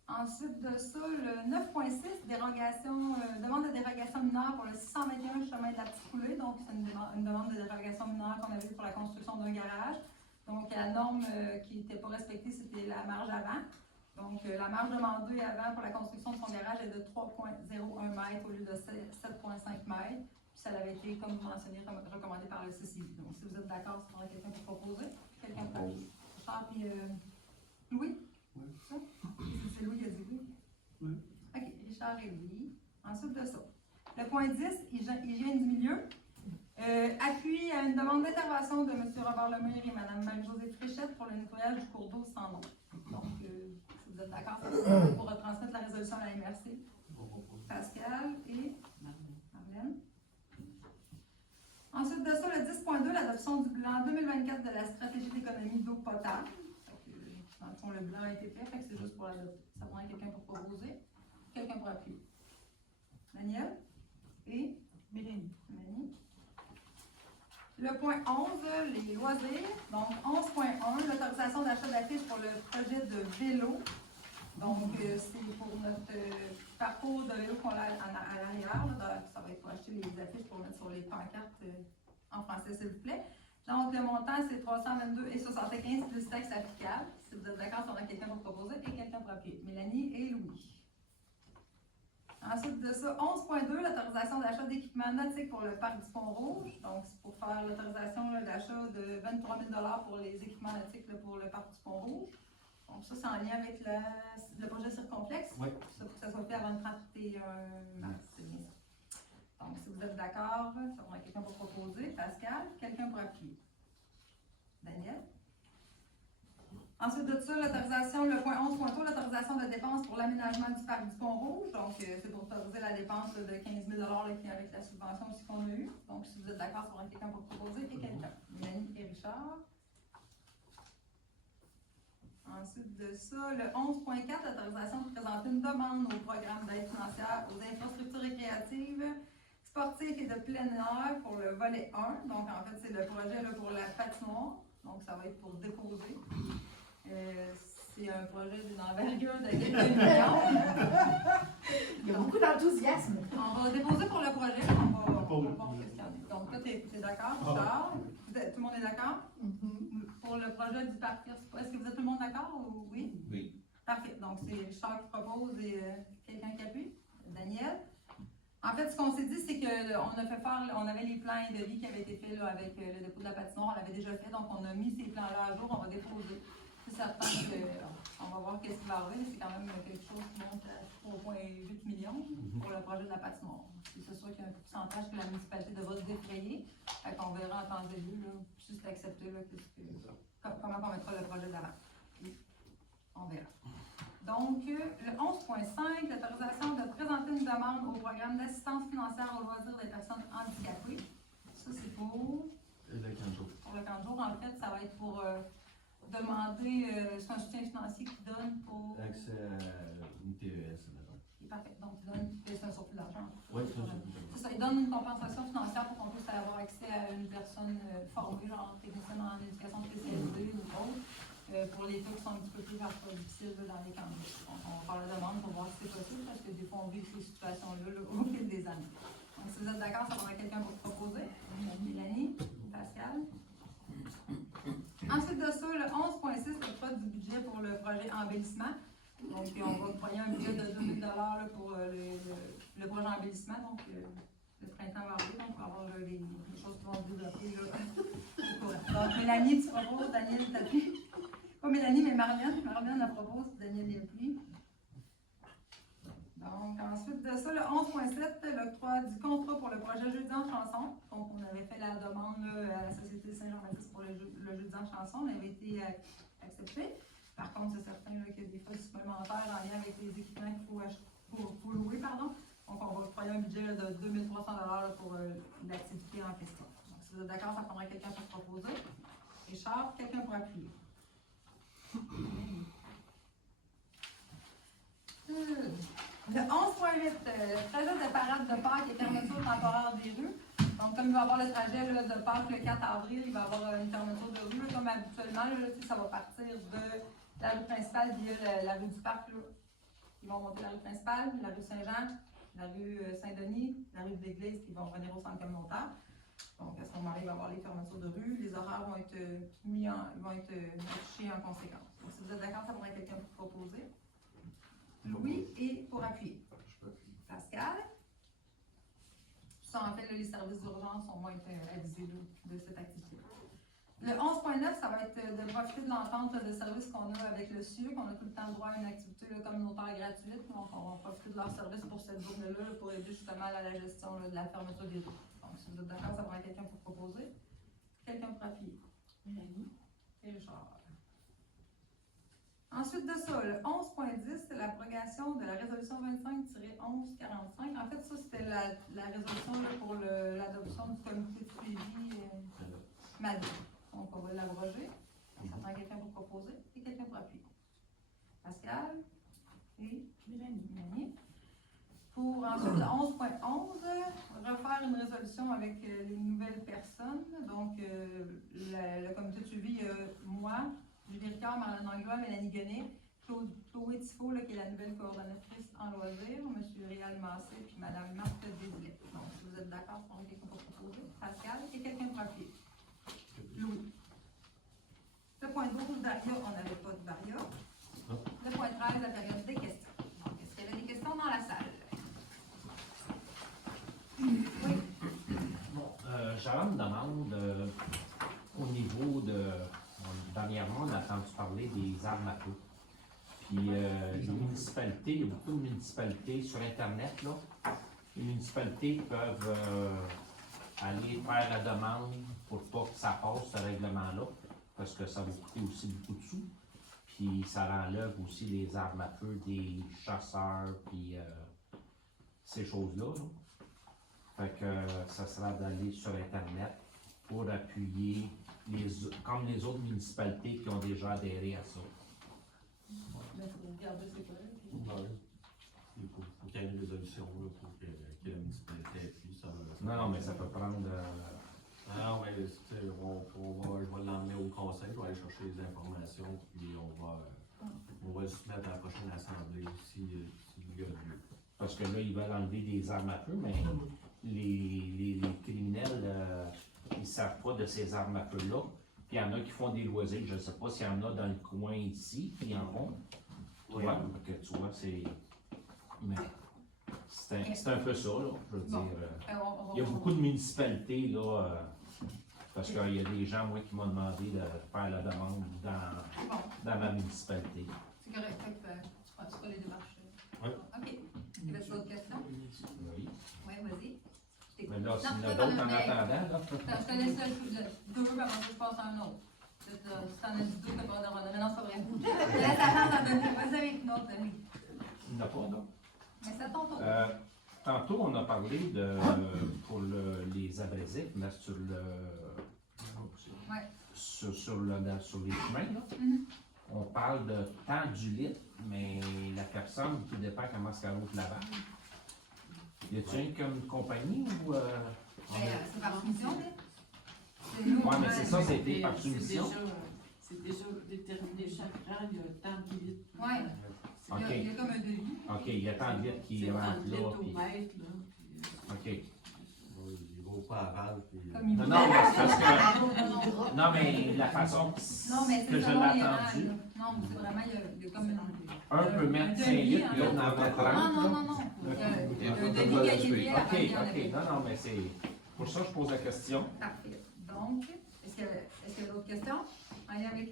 Ensuite de ça, le 9.6, dérogation, demande de dérogation mineure pour le 621 chemin de la Petite Coulée. Donc, c'est une demande de dérogation mineure qu'on avait pour la construction d'un garage. Donc, la norme qui n'était pas respectée, c'était la marge avant. Donc, la marge demandée avant pour la construction de son garage est de 3,01 mètres au lieu de 7,5 mètres. Puis ça avait été, comme vous mentionnez, recommandé par le CCI. Donc, si vous êtes d'accord, ça prendra quelqu'un pour proposer. Quelqu'un pour Richard puis Louis? Oui. Ça? C'est Louis qui a dit oui? Oui. OK, Richard et Louis. Ensuite de ça. Le point 10, hygiène du milieu. Appuie à une demande d'intervention de M. Robert Lemire et Mme Marie-Josée Fréchette pour le nettoyage du cours d'eau sans nom. Donc, si vous êtes d'accord, c'est pour retransmettre la résolution à la MRC. Pascal et Marlène. Ensuite de ça, le 10.2, l'adoption du bilan 2024 de la stratégie d'économie d'eau potable. Dans le fond, le bilan a été fait, fait que c'est juste pour l'adopter. Ça prend quelqu'un pour proposer, quelqu'un pour appuyer. Daniel et Mélanie. Le point 11, les loisirs. Donc, 11.1, l'autorisation d'achat d'affiches pour le projet de vélo. Donc, c'est pour notre parcours de vélo qu'on a à l'arrière. Ça va être pour acheter les affiches pour mettre sur les pancartes en français, s'il vous plaît. Donc, le montant, c'est 322,75 plus taxes applicables. Si vous êtes d'accord, ça aura quelqu'un pour proposer et quelqu'un pour appuyer. Mélanie et Louis. Ensuite de ça, 11.2, l'autorisation d'achat d'équipements nautiques pour le parc du Pont-Rouge. Donc, c'est pour faire l'autorisation d'achat de 23 000 $ pour les équipements nautiques là, pour le parc du Pont-Rouge. Donc ça, c'est en lien avec le projet circonflexe. Oui. Ça, faut que ça soit fait avant le 31 mars, c'est bien ça. Donc, si vous êtes d'accord, ça prendra quelqu'un pour proposer. Pascal, quelqu'un pour appuyer. Daniel? Ensuite de ça, l'autorisation, le point 11.3, l'autorisation de dépenses pour l'aménagement du parc du Pont Rouge. Donc, c'est pour autoriser la dépense de 15 000 là, qui est avec la subvention aussi qu'on a eue. Donc, si vous êtes d'accord, ça prendra quelqu'un pour proposer et quelqu'un. Mélanie et Richard. Ensuite de ça, le 11.4, l'autorisation de présenter une demande au programme d'aide financière aux infrastructures récréatives, sportives et de plein air pour le volet 1. Donc, en fait, c'est le projet là, pour la patinoire. Donc, ça va être pour déposer. C'est un projet d'une envergure de quelques millions. Il y a beaucoup d'enthousiasme. On va déposer pour le projet. On va voir ce qu'il y en a. Donc, toi, tu es d'accord, Richard? Tout le monde est d'accord? Pour le projet du parc, est-ce que vous êtes tout le monde d'accord ou oui? Oui. Parfait. Donc, c'est Richard qui propose et quelqu'un qui appuie? Daniel? En fait, ce qu'on s'est dit, c'est qu'on a fait faire, on avait les plans de vie qui avaient été faits là, avec le dépôt de la patinoire, on l'avait déjà fait, donc on a mis ces plans-là à jour, on va déposer. C'est certain qu'on va voir qu'est-ce qui va arriver, c'est quand même quelque chose qui monte à 3,8 millions pour le projet de la patinoire. C'est sûr qu'il y a un pourcentage que la municipalité devra se défrayer, fait qu'on verra en temps et lieu, là, si c'est accepté, là, comment on mettra le projet d'avant. On verra. Donc, le 11.5, l'autorisation de présenter une demande au programme d'assistance financière aux loisirs des personnes handicapées. Ça, c'est pour Le camp de jour. le camp de jour. En fait, ça va être pour demander, c'est un soutien financier qui donne pour... Accès à une TES, maintenant. Parfait. Donc, il donne, c'est un surplus d'argent. Oui, c'est un surplus C'est ça, il donne une compensation financière pour qu'on puisse avoir accès à une personne formée, genre technicienne en éducation spécialisée ou autre. Pour les cas qui sont un petit peu plus parfois difficiles là, dans les camps. Donc, on va faire la demande pour voir si c'est possible, parce que des fois, on vit ces situations-là là, au fil des années. Donc, si vous êtes d'accord, ça prendra quelqu'un pour proposer. Mélanie, Pascal. Ensuite de ça, le 11.6, le code du budget pour le projet embellissement. Donc, on va octroyer un budget de 2 000 là, pour le projet embellissement. Donc, le printemps va arriver, donc on va avoir les choses qui vont se développer. Là. Donc, Mélanie, tu proposes, Daniel, t'appuies. Pas Mélanie, mais Marianne. Marianne la propose, Daniel y appuie. Donc, ensuite de ça, le 11.7, l'octroi du contrat pour le projet Jeudi en chanson. Donc, on avait fait la demande là, à la Société Saint-Jean-Baptiste pour le Jeudi en chanson. On avait été accepté. Par contre, c'est certain qu'il y a des frais supplémentaires en lien avec les équipements qu'il faut louer. Pardon. Donc, on va octroyer un budget là, de 2 300 pour l'activité en question. Donc, si vous êtes d'accord, ça prendra quelqu'un pour proposer. Richard, quelqu'un pour appuyer. Le 11.8, trajet de parade de Pâques et fermeture temporaire des rues. Donc, comme il va y avoir le trajet là, de Pâques le 4 avril, il va y avoir une fermeture de rue. Là, comme habituellement, là, ça va partir de la rue principale via la rue du Parc. Là. Ils vont monter la rue principale, la rue Saint-Jean, la rue Saint-Denis, la rue de l'Église, puis ils vont revenir au centre communautaire. Donc, à ce moment-là, il va y avoir les fermetures de rue. Les horaires vont être affichés en conséquence. Donc, si vous êtes d'accord, ça pourrait être quelqu'un pour proposer. Louis et pour appuyer. Pascal. Ça, en fait, là, les services d'urgence ont moins été avisés de cette activité. Le 11.9, ça va être de profiter de l'entente de services qu'on a avec le CIUC. On a tout le temps le droit à une activité là, communautaire gratuite. Donc, on va profiter de leur service pour cette journée-là pour aider justement à la gestion là, de la fermeture des rues. Donc, si vous êtes d'accord, ça pourrait être quelqu'un pour proposer. Quelqu'un pour appuyer. Mélanie et Richard. Ensuite de ça, le 11.10, c'est l'abrogation de la résolution 25-1145. En fait, ça, c'était la résolution là, pour l'adoption du comité de suivi MADO. Donc, on va l'abroger. Ça prend quelqu'un pour proposer et quelqu'un pour appuyer. Pascal et Mélanie. Pour ensuite le 11.11, refaire une résolution avec les nouvelles personnes. Donc, le comité de suivi, moi, Julie Ricard, Marlène Anglois, Mélanie Guenet, Chloé Tifo, qui est la nouvelle coordonnatrice en loisirs, M. Réal Massé, puis Mme Marthe Desilets. Donc, si vous êtes d'accord, on a quelqu'un pour proposer. Pascal et quelqu'un pour appuyer. Louis. Le point 12, Daria, on n'avait pas de Daria. Le point 13, la période des questions. Donc, est-ce qu'il y avait des questions dans la salle? Oui. Bon, j'avais une demande au niveau de. Dernièrement, on a entendu parler des armes à feu. Puis les municipalités, il y a beaucoup de municipalités sur Internet, là. Les municipalités peuvent aller faire la demande pour pas que ça passe, ce règlement-là, parce que ça va coûter aussi beaucoup de sous. Puis ça enlève aussi les armes à feu des chasseurs, puis ces choses-là. Là. Fait que ça sera d'aller sur Internet pour appuyer comme les autres municipalités qui ont déjà adhéré à ça. Mais il faut regarder c'est quoi. Ouais. Il faut qu'il y ait une résolution là, pour que la municipalité appuie ça. Non, mais ça peut prendre. Ah ouais, je vais l'emmener au conseil, je vais aller chercher les informations, puis on va le soumettre à la prochaine assemblée s'il y a lieu. Parce que là, ils veulent enlever des armes à feu, mais les criminels, ils ne savent pas de ces armes à feu-là. Puis il y en a qui font des loisirs. Je ne sais pas s'il y en a dans le coin ici, puis ils en font. Oui. Ouais, que tu vois, c'est. Mais c'est un peu ça, là. Je veux dire. Il y a beaucoup de municipalités, là. Parce qu'il y a des gens, moi, qui m'ont demandé de faire la demande dans ma municipalité. C'est correct, fait que tu feras les démarches. Ouais. OK. Il y a d'autres questions? Oui. Oui, vas-y. Mais là, s'il y en a d'autres en attendant, là. Je te laisse deux, puis après ça, je passe à un autre. Si t'en as dit deux, t'as pas de redonner. Mais non, c'est pas vrai. Je te laisse la chance d'en donner. Vas-y avec une autre, oui. Il n'y en a pas, non? Mais c'est à ton tour. Tantôt, on a parlé pour les abrésifs, mais sur le. Ouais. Sur les chemins, là. Mhm. On parle de temps du litre, mais la personne, tout dépend comment est-ce qu'elle ouvre la vanne. Y a-t-il une compagnie ou. C'est par soumission, là? C'est nous. Ouais, mais c'est ça, c'était par soumission. C'est déjà déterminé chaque rang, il y a tant de litres. Ouais. Ok. Il y a comme un devis. OK, il y a tant de litres qui C'est tant rentrent de là. litres au puis- mètre, là. OK. Il va pas à Val, puis. Comme il Non, veut. non, mais c'est parce que. Non, mais la façon Non, mais que c'est je selon l'ai les entendu, rangs. Non, mais c'est vraiment, il y a comme une. un peut mettre 5 devis, litres, en l'autre fait. en met 30. Non, non, non. Il y a un devis qui a été fait avant qu'il y en ait OK, fait. non, mais c'est. Pour ça, je pose la question. Parfait. Donc, est-ce qu'il y a d'autres questions? En lien avec.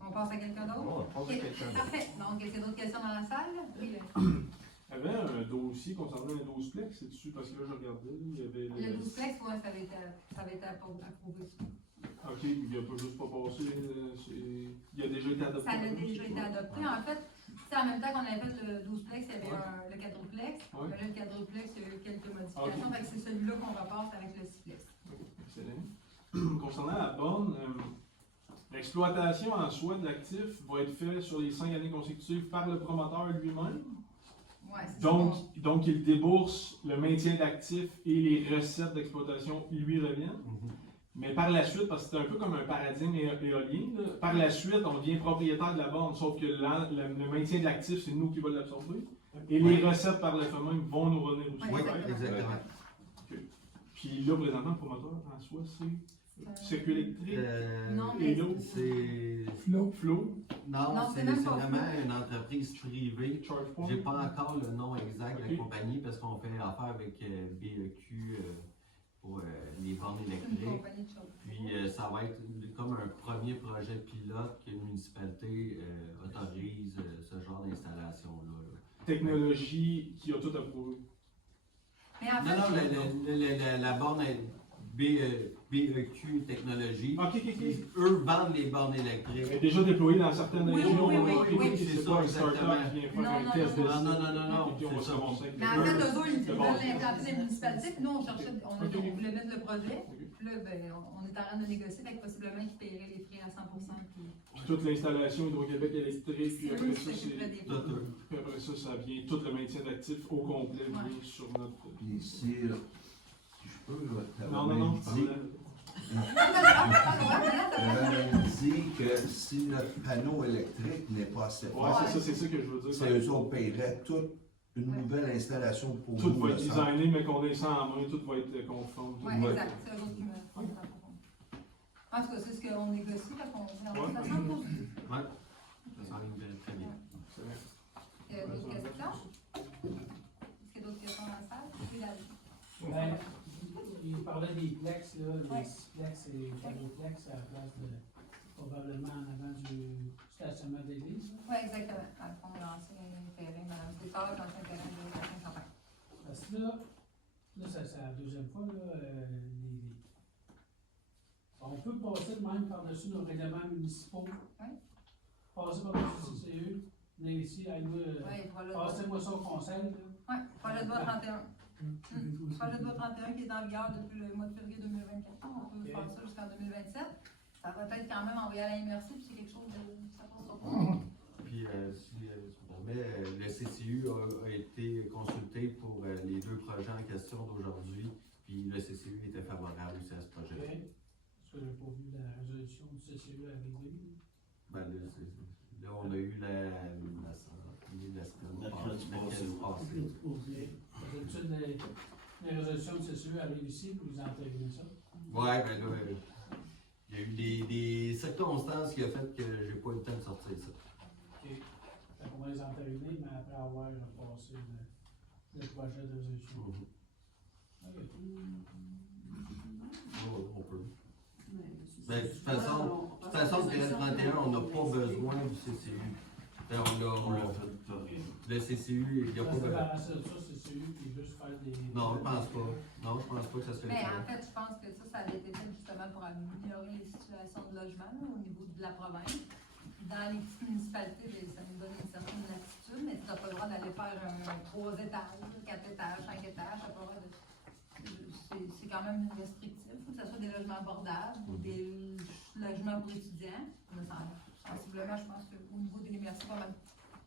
On passe à quelqu'un d'autre? Oh, pose la Ok, question. parfait. Donc, est-ce qu'il y a d'autres questions dans la salle? Oui. Il y avait un dossier concernant un 12-plex, c'est dessus parce que là, je regardais, il y avait. Le 12-plex, ouais, ça avait été approuvé. Ok, puis il n'a pas juste pas passé, il a déjà été adopté. Ça a déjà été adopté. En fait, tu sais, en même temps qu'on avait fait le 12-plex, il y avait le quadruplex. Ouais. Mais là, le quadruplex, il y a eu quelques modifications. Fait que c'est celui-là qu'on reporte avec le 6-plex. Excellent. Concernant la borne, l'exploitation en soi de l'actif va être faite sur les 5 années consécutives par le promoteur lui-même. Ouais, c'est Donc, il débourse le maintien d'actifs et les recettes d'exploitation lui reviennent. Mais par la suite, parce que c'est un peu comme un paradigme éolien, là, par la suite, on devient propriétaire de la borne, sauf que le maintien de l'actif, c'est nous qui va l'absorber. Et les recettes par le fait même vont nous revenir aussi. Ouais, Oui, exactement. Puis là, présentement, le promoteur en soi, c'est circuit électrique Non, et mais l'eau. C'est. Flow. Non, Non, c'est c'est même pas vraiment une entreprise privée. ChargePoint. J'ai pas encore le nom exact de Ok. la compagnie parce qu'on fait affaire avec BEQ pour les bornes c'est une électriques. compagnie de choses. Puis ça va être comme un premier projet pilote qu'une municipalité autorise ce genre d'installation-là. Technologie qui a tout approuvé. Mais en Non, fait, non, la borne est BEQ Technologie. Ok. Eux vendent les bornes Elle est électriques. déjà déployée dans certaines Oui, régions. oui, C'est c'est pas ça, un start-up exactement. qui vient faire Non, un non, test non, d'essai. non, Puis on va c'est se ça. ramasser avec mais en les fait, deux. eux autres, ils C'est veulent bon. l'implanter les municipalités. Puis nous, on voulait mettre le projet. Ok. Puis là, ben, on est en train de négocier. Fait que possiblement qu'ils paieraient les frais à 100%. Puis toute l'installation Hydro-Québec électrique, puis après ça, des puis après ça, ça vient, tout le maintien d'actifs au complet vient Ouais. sur notre. Puis si je peux, Non. t'avais même dit que si notre panneau électrique n'est pas assez Ouais, fort, c'est ça que je veux dire. c'est eux autres paieraient toute une nouvelle installation pour Tout vous. va le être centre. designé, mais condensant en main, tout va être conforme. Oui, exact. C'est eux autres qui me font ça. En tout cas, c'est ce qu'on négocie. Fait qu'on Ouais. ça sent positif. Ouais, ça s'enligne très bien. Il y a d'autres questions? Est-ce qu'il y a d'autres questions dans la salle? Oui, David. Ben, il parlait des plex, là, Ouais. les plex et les quadruplex à la place de, probablement en avant du stationnement d'église. là. Oui, exactement. Dans le fond, l'ancien terrain, Mme Tétard, l'ancien terrain de Saint-Champagne. Parce que là, c'est la deuxième fois, là, on peut passer de même par-dessus nos règlements municipaux. Oui. Passer par-dessus le CCE, venir ici, passez-moi ça au conseil. Oui, projet de loi 31. Projet de loi 31 qui est en vigueur depuis le mois de février 2024. On peut faire ça jusqu'en 2027. Ça va être quand même envoyé à la MRC, puis c'est quelque chose de. Ça passe pas. Puis, si tu me permets, le CCU a été consulté pour les deux projets en question d'aujourd'hui, puis le CCU était favorable aussi à ce projet. Parce que j'ai pas vu la résolution du CCE arriver. Ben, là, on a eu la semaine passée. D'habitude, les résolutions du CCE arrivent ici, puis vous entérinez ça. Ouais, ben là, il y a eu des circonstances qui ont fait que j'ai pas eu le temps de sortir ça. OK. Fait qu'on va les entériner, mais après avoir passé le projet de résolution. OK. On peut. Ben, de toute façon, le PL 31, on n'a pas besoin du CCU. Ben, on l'a fait. Le CCU, il n'y a pas besoin. Ça, CCU, puis juste faire des. Non, je pense pas. Non, je pense pas que ça se fait. Mais en fait, je pense que ça a été fait justement pour améliorer les situations de logement là, au niveau de la province. Dans les petites municipalités, ça nous donne une certaine latitude, mais tu n'as pas le droit d'aller faire un 3 étages, 4 étages, 5 étages. C'est quand même restrictif. Il faut que ce soit des logements abordables ou des logements pour étudiants. Mais sensiblement, je pense qu'au niveau des universités,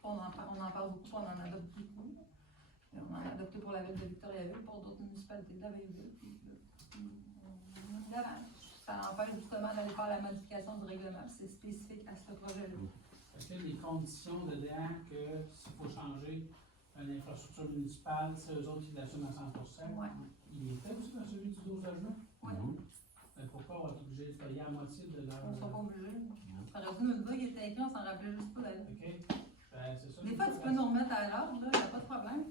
on en parle beaucoup, on en adopte beaucoup. On en a adopté pour la ville de Victoriaville, pour d'autres municipalités de la ville. Ça empêche justement d'aller faire la modification du règlement, c'est spécifique à ce projet-là. Est-ce qu'il y a des conditions dedans que s'il faut changer l'infrastructure municipale, c'est eux autres qui l'assument à 100%? Ouais. Il était aussi dans celui du 12 logements? Oui. Mais pourquoi on va être obligé de payer à moitié de leur. On ne sera pas obligé. Ça aurait dû nous le dire qu'il était écrit, on s'en rappelait juste pas d'aller. OK. Ben, c'est ça. Des fois, tu peux nous remettre à l'ordre, il n'y a pas de problème.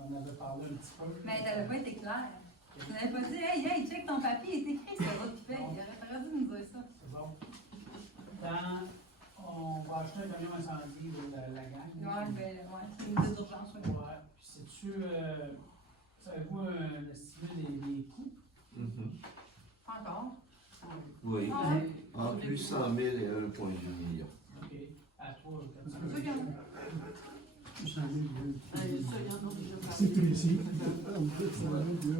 On avait parlé un petit peu. Mais tu n'avais pas été clair. Tu n'avais pas dit, hey, check ton papier, il est écrit, c'est l'autre qui paye. Il aurait dû nous dire ça. C'est bon. On va acheter un camion incendie de la gang. Ouais, ben, ouais, c'est une petite urgence. Ouais. Puis sais-tu, savez-vous estimer les coûts? Pas encore. Oui. Ah, ouais. En plus, 100 000 et 1,2 million. OK. À toi, C'est sûr qu'il y en a. C'est précis.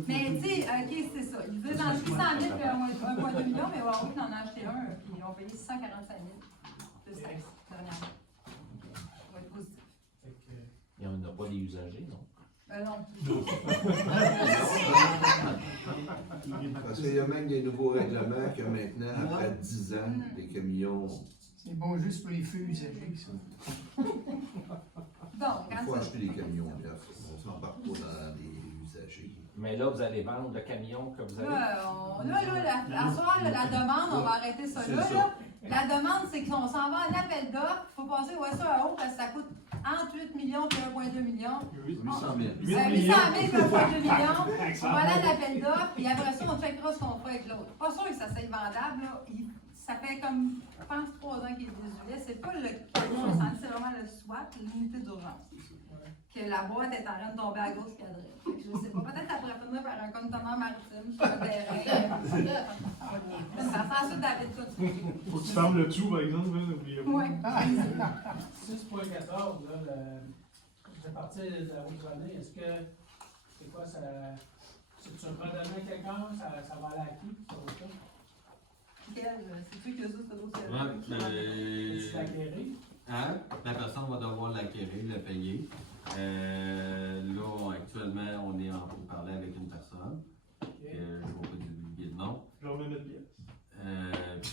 Mais tu sais, ok, c'est ça. Ils disaient dans le 600 000 puis 1,2 million, mais Huawei en a acheté un, puis ils ont payé 645 000. C'est ça, dernièrement. Ça va être positif. Fait que, Il n'y en a pas des usagers, non? Non. Parce qu'il y a même des nouveaux règlements que maintenant, après 10 ans, les camions, C'est bon juste pour les feux usagés, ça. Donc, il quand faut ça. acheter des camions neufs. On ne s'embarque pas dans les usagers. Mais là, vous allez vendre le camion que vous avez. À soir, la demande, on va arrêter ça C'est là. ça. La demande, c'est qu'on s'en va en appel d'offres. Il faut passer au SAO parce que ça coûte entre 8 millions et 1,2 million. 800 000. 800 000 et 1,2 million. On va aller à l'appel d'offres, puis après ça, on checkera ce qu'on fait avec l'autre. Pas sûr que ça soit vendable, là. Ça fait comme, je pense, 3 ans qu'il est désuet. C'est pas le camion incendie, c'est vraiment le SWAT, l'unité d'urgence. Que la boîte est en train de tomber à gauche et à droite. Fait que je sais pas, peut-être après finir par un conteneur maritime sur le terrain. Ça fait ensuite David tout de suite. Faut que tu fermes le tout, par exemple, hein, n'oubliez pas. Ouais. 6.14, là, c'est parti de la Haute-Vallée. Est-ce que, c'est quoi, ça, si tu redonnes à quelqu'un, ça va aller à qui, ça va ça? C'est-tu que ça, ce dossier-là? Tu l'acquéris? Hein? La personne va devoir l'acquérir, le payer. Là, actuellement, on est en train de parler avec une personne. Okay. Je ne vais pas divulguer le nom. Je remets notre pièce.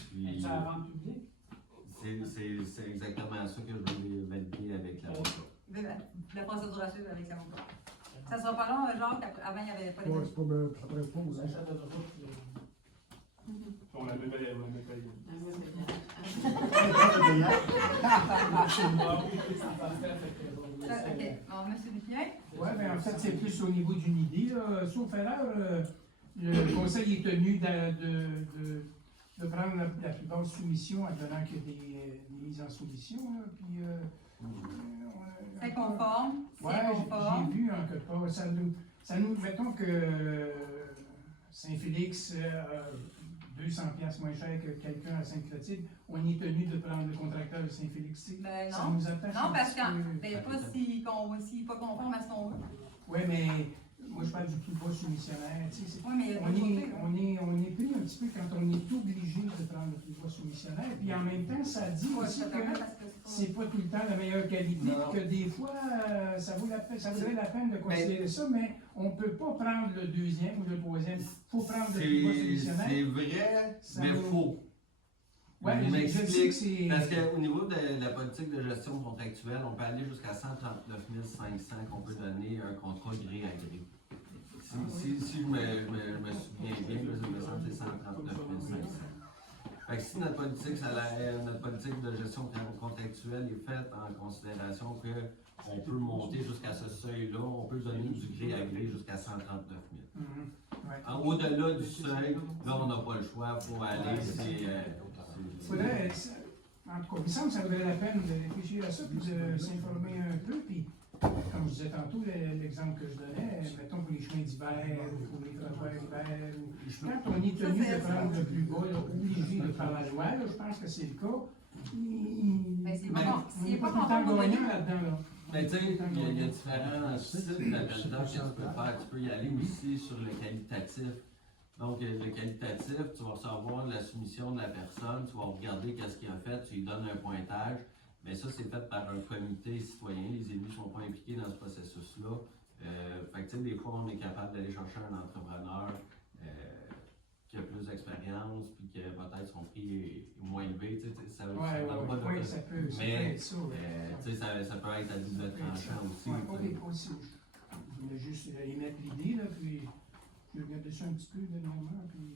Puis, Es-tu à la vente publique? c'est exactement ça que je voulais valider avec la voiture. La procédure à suivre avec la moto. Ça sera pas long, genre, avant, il n'y avait pas les Ouais, c'est pas bien, ça prend pas, Vous hein. achetez de route, On avait payé. OK. Bon, monsieur Lupien? Ouais, ben en fait, c'est plus au niveau d'une idée, là. Sauf erreur, le conseil est tenu de prendre la plus basse soumission en donnant que des mises en soumission, là, puis... C'est conforme, Ouais, c'est conforme. j'ai vu en quelque part, ça nous, mettons que Saint-Félix a 200 piastres moins cher que quelqu'un à Sainte-Clotilde, on est tenu de prendre le contracteur de Saint-Félix. Ben Ça non. nous attache Non, un parce petit que, peu. ben, pas s'il n'est pas conforme à ce qu'on veut. Oui, mais moi je parle du plus bas soumissionnaire, tu sais, Oui, mais il y a on d'autres est, côtés, là. on est pris un petit peu quand on est obligé de prendre le plus bas soumissionnaire, puis en même temps, ça dit Ouais, aussi ça permet que parce que c'est pas tout le temps la meilleure qualité, Non. que des fois, ça vaudrait la peine de considérer ça, mais on peut pas prendre le deuxième ou le troisième, il faut prendre le plus bas C'est soumissionnaire. vrai, Ça mais nous- faux. Ouais, Je je sais m'explique. que c'est... Parce qu'au niveau de la politique de gestion contractuelle, on peut aller jusqu'à 139 500 qu'on peut donner un contrat gré à gré. Si je me souviens bien, là, ça me semble que c'est 139 500. Fait que si notre politique de gestion contractuelle est faite en considération qu'on peut monter jusqu'à ce seuil-là, on peut donner du gré à gré jusqu'à 139 000. Mhm, ouais. Au-delà du seuil, là, on n'a pas le choix, il faut aller. Faudrait, en tout cas, il me semble que ça vaudrait la peine de réfléchir à ça, puis de s'informer un peu, puis comme je disais tantôt, l'exemple que je donnais, mettons pour les chemins d'hiver, ou pour les trottoirs d'hiver, quand on est tenu de prendre le plus bas, là, obligé de faire la loi, là, je pense que c'est le cas, Mais c'est on pas est bon. S'il est pas tout le temps conforme au gagnant donné. là-dedans, là. Mais tu sais, il y a différents sites d'appel d'offres que tu peux faire. Tu peux y aller aussi sur le qualitatif. Donc, le qualitatif, tu vas recevoir la soumission de la personne, tu vas regarder qu'est-ce qu'il a fait, tu lui donnes un pointage. Mais ça, c'est fait par un comité citoyen. Les élus ne sont pas impliqués dans ce processus-là. Fait que, tu sais, des fois, on est capable d'aller chercher un entrepreneur qui a plus d'expérience, puis que peut-être son prix est moins élevé. Tu sais, ça donne pas de... Oui, ça peut être ça. tu sais, ça peut être à double tranchant aussi. Ouais, tu sais. ok, aussi. Je voulais juste émettre l'idée, là, puis je regardais ça un petit peu dernièrement, puis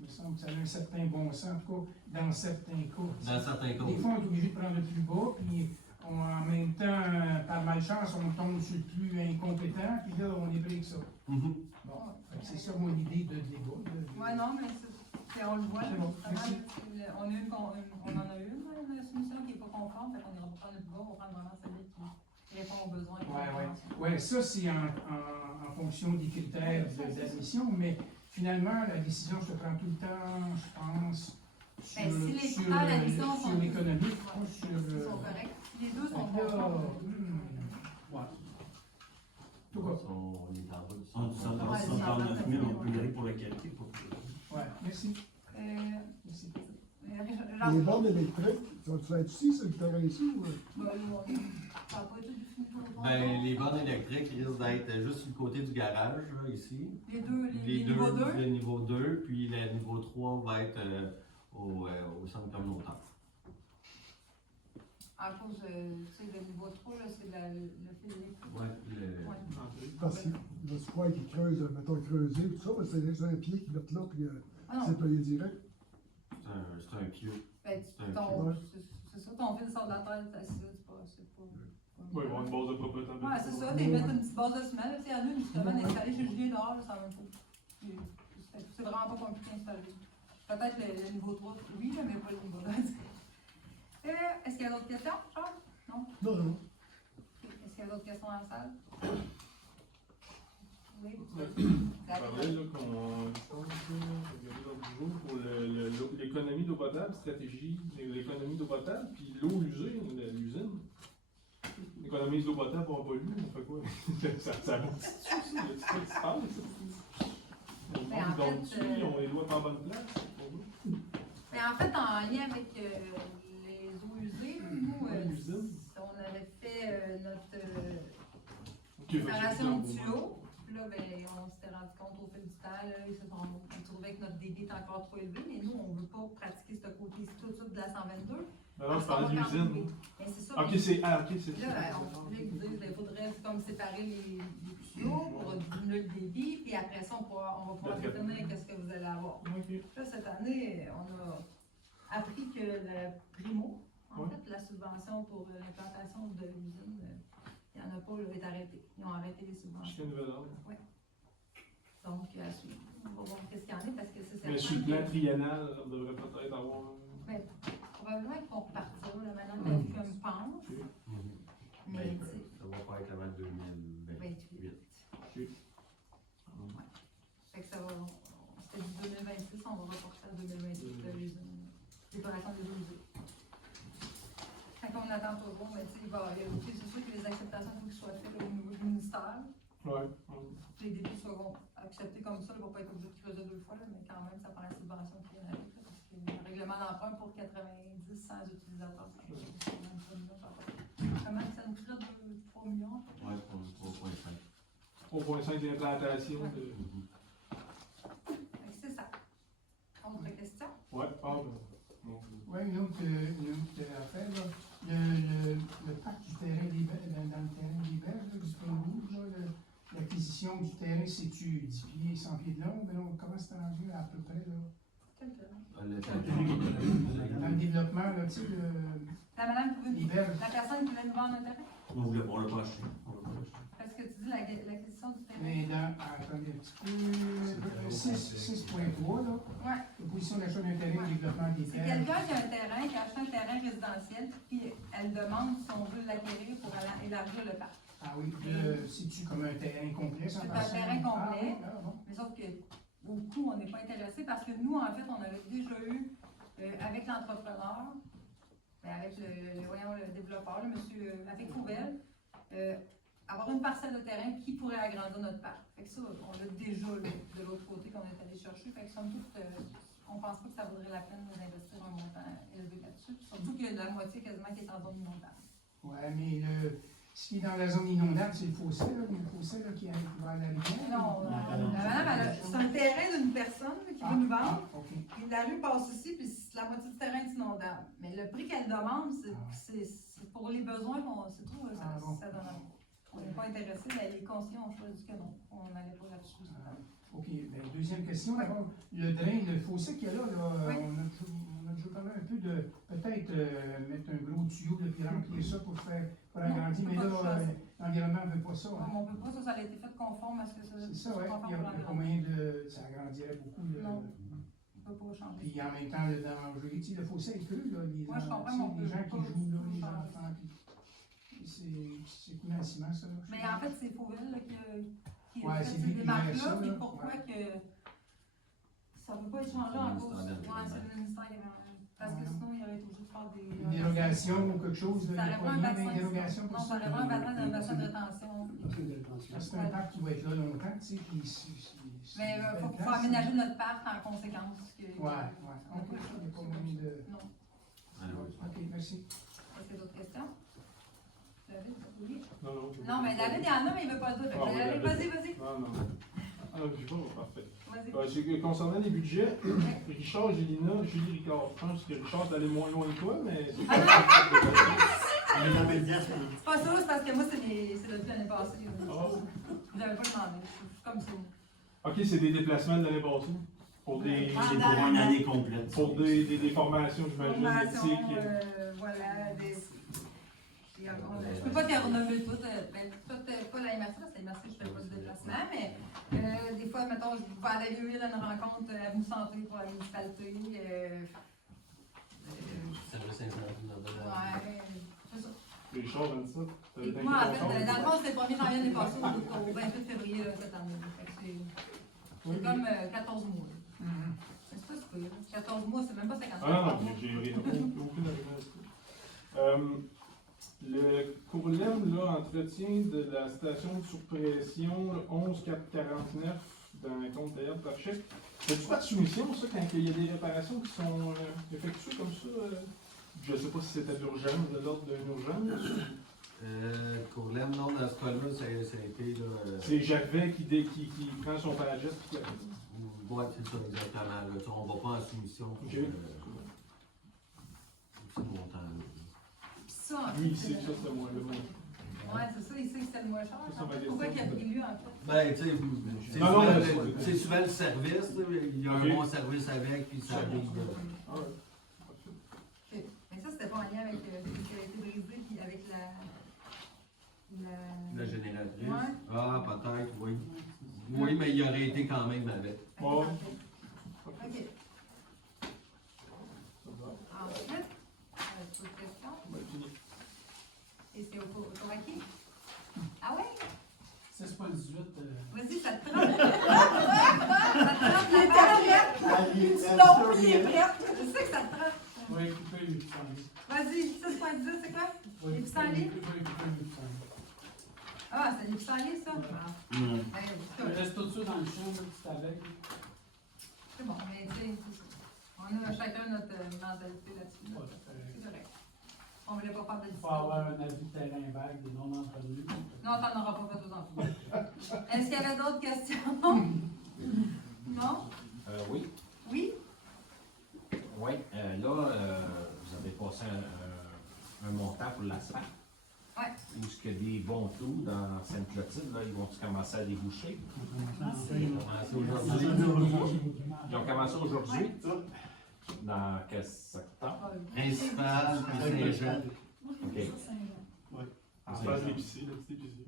il me semble que ça a un certain bon sens, en tout cas, dans certains cas. Dans certains cas. Des fois, on est obligé de prendre le plus bas, puis en même temps, par malchance, on tombe sur le plus incompétent, puis là, on est pris avec ça. Mhm. Bon, fait que c'est ça mon idée de débat. Ouais, non, mais on le voit, là, C'est bon, merci. on en a une soumission qui n'est pas conforme, fait qu'on ira pas prendre le plus bas, on va prendre vraiment celle qui répond aux besoins. Ouais, ça, c'est en fonction des critères d'admission, mais finalement, la décision se prend tout le temps, je pense, sur, Ben, si les sur, critères d'admission sur sont- l'économique, pas sur... Ils sont corrects. Les deux sont Fait que là, conformes. ouais. Tout cas, On est en bas du En 139 000, on peut y aller pour la qualité. ouais, merci. Merci. Les bornes électriques, tu vas être ici sur le terrain ici ou... Ben, les bornes électriques risquent d'être juste sur le côté du garage, là, ici. Les deux, Les deux, niveaux 2. le niveau 2, puis le niveau 3 va être au centre communautaire. À cause, tu sais, le niveau 3, là, c'est le fil électrique. Ouais, Parce qu'il va se croire qu'ils creusent, mettons creuser, tout ça, parce que c'est juste un pied qui mettent là, puis Ah non, c'est payé direct. c'est un pieu. ben, c'est un c'est ça, ton fil sort de la terre, c'est assis là, c'est pas... Oui, ils vont avoir une base de propriété. Ouais, c'est ça, ils mettent une petite base de ciment, là, tu sais, il y en a une justement installée chez Julien dehors, là, ça va pas. C'est vraiment pas compliqué à installer. Peut-être le niveau 3, oui, là, mais pas le niveau 2. Est-ce qu'il y a d'autres questions, Charles? Non? Non, non. Est-ce qu'il y a d'autres questions dans la salle? Oui. On parlait là qu'on pour l'économie d'eau potable, stratégie l'économie d'eau potable, puis l'eau usée, l'usine. Économise l'eau potable, on pollue, on fait quoi? ça aboutit dessus, il y a tout ça qui se passe. Mais en Donc, fait, on les doit pas en bonne place. Mais en fait, en lien avec les eaux usées, nous, on avait fait notre installation de tuyaux. Puis là, ben, on s'était rendu compte au fil du temps, là, ils trouvaient que notre débit est encore trop élevé, mais nous, on ne veut pas pratiquer ce côté-ci tout de suite de la 122. Non, je parlais de l'usine. Mais c'est ça. Ok, c'est Là, ça. on voulait qu'ils disent qu'il faudrait comme séparer les tuyaux pour diminuer le débit, puis après ça, on va pouvoir déterminer qu'est-ce que vous allez avoir. Là, cette année, on a appris que le Primo, en fait, la subvention pour l'implantation de l'usine, il n'y en a pas, là, est arrêté. Ils ont arrêté les subventions. C'est une nouvelle ordre. Oui. Donc, à suivre. On va voir qu'est-ce qu'il y en a parce que c'est Mais sur le plan triennal, on devrait peut-être avoir. Ben, probablement qu'ils vont repartir, là, maintenant, t'as vu comme pense. Mais, Ben, tu sais, ça va pas être avant 2028. 28. Ouais. Fait que ça va, c'était du 2026, on va reporter à 2028 l'épuration des eaux usées. Quand on attend toujours, mais tu sais, c'est sûr que les acceptations, il faut qu'elles soient faites au niveau du ministère. Ouais. Les débits seront acceptés comme ça, il ne va pas être obligé de creuser 2 fois, là, mais quand même, ça prend la subvention triennale. Parce que le règlement d'emprunt pour 90 sans utilisateurs, ça va être 23 millions par an. Comment ça nous ferait 3 millions? Ouais, pour 3,5. 3,5 d'implantation. Fait que c'est ça. Autre question? Ouais, Oui, une autre affaire, là. Le parc du terrain dans le terrain d'hiver, du Pont Rouge, là, l'acquisition du terrain, c'est-tu 10 pieds, 100 pieds de long? Ben, comment c'est rendu à peu près, là? Quel terrain? Dans le développement, là, tu sais, La madame qui veut l'hiver. la personne qui veut nous vendre un terrain? On l'a pas acheté. Parce que tu dis l'acquisition du terrain. Mais attendez un petit peu, 6.3, là. Ouais. Proposition d'achat d'un terrain de développement des C'est terres. quelqu'un qui a un terrain, qui a acheté un terrain résidentiel, puis elle demande si on veut l'acquérir pour élargir le parc. Ah oui, c'est-tu comme un terrain complet, sans C'est un passant? terrain complet. Ah, bon. Mais sauf que, au coût, on n'est pas intéressé parce que nous, en fait, on avait déjà eu, avec l'entrepreneur, avec le développeur, le monsieur, avec Couvel, avoir une parcelle de terrain qui pourrait agrandir notre parc. Fait que ça, on l'a déjà là, de l'autre côté qu'on est allé chercher. Fait que somme toute, on pense pas que ça vaudrait la peine d'investir un montant élevé là-dessus. Surtout qu'il y a la moitié quasiment qui est en zone inondable. Ouais, mais ce qui est dans la zone inondable, c'est le fossé, là, le fossé là, qui arrive vers la rivière. Non, madame, c'est un terrain d'une personne là, qui veut nous vendre. OK. Puis la rue passe ici, puis la moitié du terrain est inondable. Mais le prix qu'elle demande, c'est pour les besoins, c'est tout, ça donne. On n'est pas intéressé, mais les conseillers ont choisi que non. On n'allait pas là-dessus. OK. Ben, deuxième question. Oui. D'abord, le drain, le fossé qu'il y a là, Oui. on a déjà parlé un peu de peut-être mettre un gros tuyau là, puis remplir ça pour agrandir. Mais là, l'environnement ne veut pas ça. Non, mais on ne peut pas, ça a été fait conforme à ce que ça. C'est ça, oui. conforme Il n'y pour a pas l'environnement. moyen de. Ça agrandirait beaucoup. Non. On ne peut pas changer. Puis en même temps, le danger, tu sais, le fossé est creux, là. Moi, je comprends, tu sais, mais on les peut gens pas qui jouent là, les changer. enfants. Puis c'est coulé en ciment, ça. Là, Mais en fait, c'est Fauville là, qui Ouais, a c'est fait lui ces qui gère démarches-là. ça, Puis là. pourquoi Ouais. que ça ne peut pas être changé en cause. Ouais, c'est le ministère qui avait. Parce que sinon, il aurait été obligé de faire des. Une dérogation ou quelque chose, Ça là, il n'y a aurait pas un rien bassin. d'indérogation pour Non, ça ça. aurait un bassin de rétention. C'est un parc qui va être là longtemps, tu sais, puis Mais il faut aménager notre parc en conséquence. Ouais. OK, il n'y a pas moyen de. Non. OK, merci. Est-ce qu'il y a d'autres questions? David, oui? Non, mais David, il y en a, mais il ne veut pas le dire. Ah, oui, Allez, David. vas-y. Non. Ah, je vois, parfait. Vas-y. C'est que concernant les budgets, Richard, Julie Ricard. Je pense que Richard est allé moins loin que toi, mais. C'est pas ça, c'est parce que moi, c'est depuis l'année passée. Je n'avais pas demandé. Je suis comme ça. Ok, c'est des déplacements de l'année passée. Pour des. C'est pour une année complète. Pour des formations, j'imagine, Formation, éthiques. voilà, je peux pas te renommer toutes, pas la MRC, parce que la MRC, je fais pas de déplacement, mais des fois, mettons, je vais aller à Vieux-Ville à une rencontre à Avenue Santé pour la municipalité. Service incendie. Ouais, c'est ça. Richard, j'aime ça. Et moi, en fait, dans le fond, c'est le 1er janvier l'année passée au 28 février cette année. C'est comme 14 mois. C'est pas super. 14 mois, c'est même pas 50 mois. Ah non, j'ai aucune argument. Le Courlem, là, entretien de la station sous pression 11449 dans le compte d'ailleurs par chèque. Fais-tu pas de soumission, ça, quand il y a des réparations qui sont effectuées comme ça? Je ne sais pas si c'était d'urgence, de l'ordre d'une urgence. Courlem, non, dans ce cas-là, ça a été. C'est Gervais qui prend son palagette et qui. Oui, c'est ça, exactement. Là, on ne va pas en soumission pour ce montant-là. Ça, en fait, Lui, ici, ça, c'est moins le moins. Ouais, c'est ça, ici, c'était le moins cher. Ça, ma Pourquoi qu'il a question. pris lieu, en fait? Ben, tu sais, c'est souvent le service, là, il y a un bon service avec, puis ça arrive. Mais ça, c'était pas en lien avec ce qui a été brisé, puis avec la La génératrice. Ouais. Ah, peut-être, oui. Oui, mais il aurait été quand même avec. Bon. OK. Ensuite, toute question. Et c'est au tour à qui? Ah ouais? 6.18. Vas-y, ça te trompe. Ça te trompe la balle. Tu l'as oublié, prête. Je sais que ça te trompe. Oui, couper les pissenlits. Vas-y, 6.18, c'est quoi? Oui, Les pissenlits? Oui, couper les pissenlits. Ah, c'est les pissenlits, ça? Ben, Je reste tout ça dans le champ, là, petit avec. c'est bon, mais tu sais, on a chacun notre mentalité là-dessus. Là. C'est correct. On voulait pas faire de Il faut discours. avoir un avis de terrain vague, des non entretenus. Non, t'en auras pas fait aux enfants. Est-ce qu'il y avait d'autres questions? Non? Oui. Oui? Oui. Là, vous avez passé un montant pour l'asphalte. Ouais. Où est-ce qu'il y a des bons trous dans Sainte-Clotilde, là, ils vont commencer à déboucher? Ils ont commencé aujourd'hui. Dans quel secteur? Principal, puis Saint-Jean. OK. On se passe l'épicier, le petit épicier.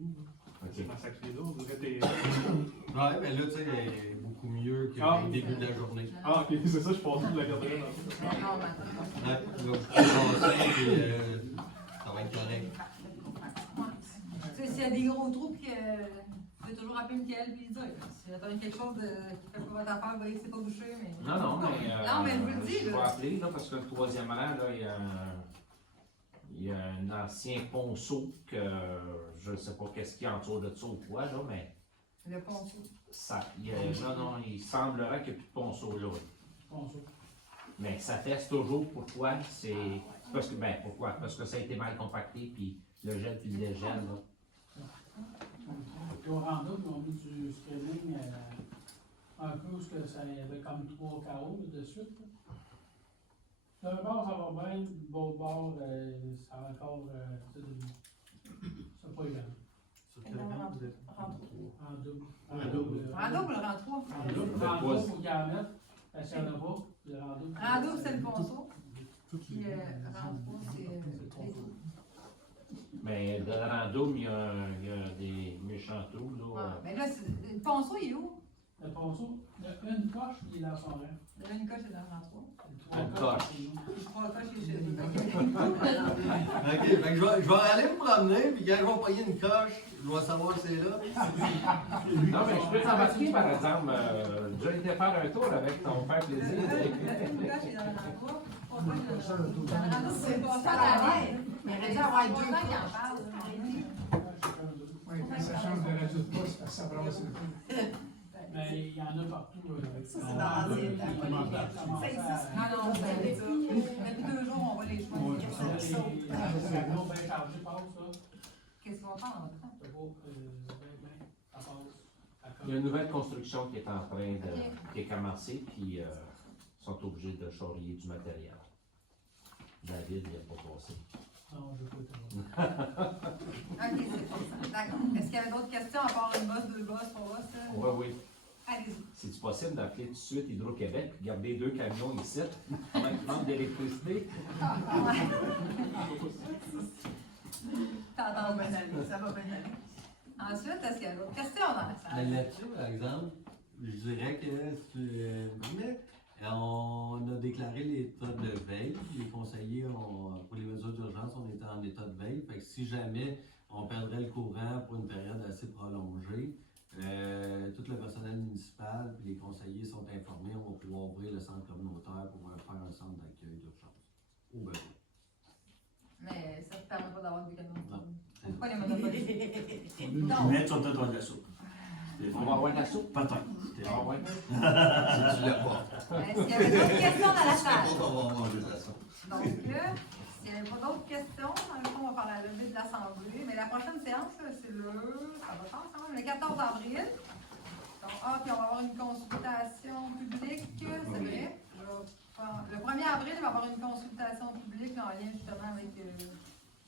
C'est OK. massacré là, on dirait t'es. Ouais, mais là, tu sais, elle est beaucoup mieux que Ah. le début de la journée. Ah, ok, c'est ça, je pense que la garderai. Non, maintenant. Ouais, tu vas passer, puis ça va être correct. Tu sais, s'il y a des gros trous, puis vous pouvez toujours appeler Michael et lui dire. S'il y a quelque chose qui fait pas votre affaire, vous voyez que c'est pas bouché, mais. Non, non, mais, Non, mais je vous le dis, je vais là. appeler, là, parce que le troisième rang, là, il y a un ancien ponceau que je ne sais pas qu'est-ce qu'il y a autour de ça ou quoi, là, mais Le ponceau. ça, non, il semblerait qu'il n'y ait plus de ponceau là. Bon, ça. Mais ça teste toujours pourquoi, c'est parce que, pourquoi? Parce que ça a été mal compacté, puis le gel, puis le dégel, là. Puis au rando, ils ont mis du screening un peu où ça, il y avait comme 3 KO là, de suite. Là. D'un bord, ça va bien, de l'autre bord, ça va encore. C'est pas évident. Sur quel rang vous êtes? En double. En double, rang 3. En double, rando, il faut qu'il y en mette. Parce qu'il n'y en a pas. Le rando. Rang 2, c'est le ponceau. Puis rang 3, c'est les trous. Mais dans le random, il y a des méchants trous, là. Ah, mais là, le ponceau, il est où? Le ponceau, il y a une coche qui est dans son rang. Il y a une coche, c'est dans rang 3. Une coche. Puis 3 coches, il est chez eux. Ok, fait que je vais aller me promener, puis quand je vais payer une coche, je vais savoir que c'est là. Non, mais je peux t'embarquer, par exemple. J'ai déjà été faire un tour avec ton père plaisir. Une coche, c'est dans rang 3. 3 coches, dans rang 2. C'est pas ça, mais il aurait dû avoir deux qui en coches. parle. Oui, quand ça change de radio de poste, parce que ça brasse un peu. Mais il y en a partout. Ça, c'est dans l'ancienne date. Non, non, depuis 2 jours, on va les choisir. L'eau bien chargée passe, là. Qu'est-ce qu'on va faire dans votre temps? C'est beau, ça passe. Il y a une nouvelle construction qui est en train de. Qui est commencée, puis ils sont obligés de charrier du matériel. David, il n'a pas passé. Non, je peux pas. Ok, c'est pour ça. D'accord. Est-ce qu'il y avait d'autres questions à part une bosse, 2 bosses, 3 bosses? Oui, oui. Allez-y. C'est-tu possible d'appeler tout de suite Hydro-Québec et garder 2 camions ici pendant qu'ils manquent d'électricité? T'entends bien. Ça va bien aller. Ensuite, est-ce qu'il y a d'autres questions dans la Mais salle? là-dessus, par exemple, je dirais que on a déclaré l'état de veille. Les conseillers, pour les mesures d'urgence, on était en état de veille. Fait que si jamais on perdrait le courant pour une période assez prolongée, tout le personnel municipal et les conseillers sont informés. On va pouvoir ouvrir le centre communautaire pour faire un centre d'accueil d'urgence. Au besoin. Mais ça ne te permet pas d'avoir des canaux. Non. Pourquoi les monopolies? Tu mets sur ton de la soupe. On va avoir de la soupe? Peut-être. Ah ouais. Si tu l'as pas. Est-ce qu'il y avait d'autres questions dans la salle? On va manger de la soupe. Donc, s'il n'y avait pas d'autres questions, dans le fond, on va faire la levée de l'Assemblée. Mais la prochaine séance, là, c'est ça va faire quand même, le 14 avril. Donc, puis on va avoir une consultation publique, c'est vrai. Le 1er avril, il va y avoir une consultation publique en lien justement avec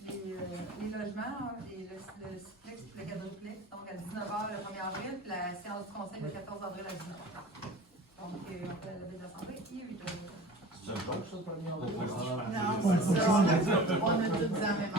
les logements, le Ciplex et le quadruplex. Donc, à 19h le 1er avril, puis la séance du conseil le 14 avril à 19h. Donc, on fait la levée de l'Assemblée et 8h. C'est un joke, ça, le premier Non, c'est ça. On a tout dit en même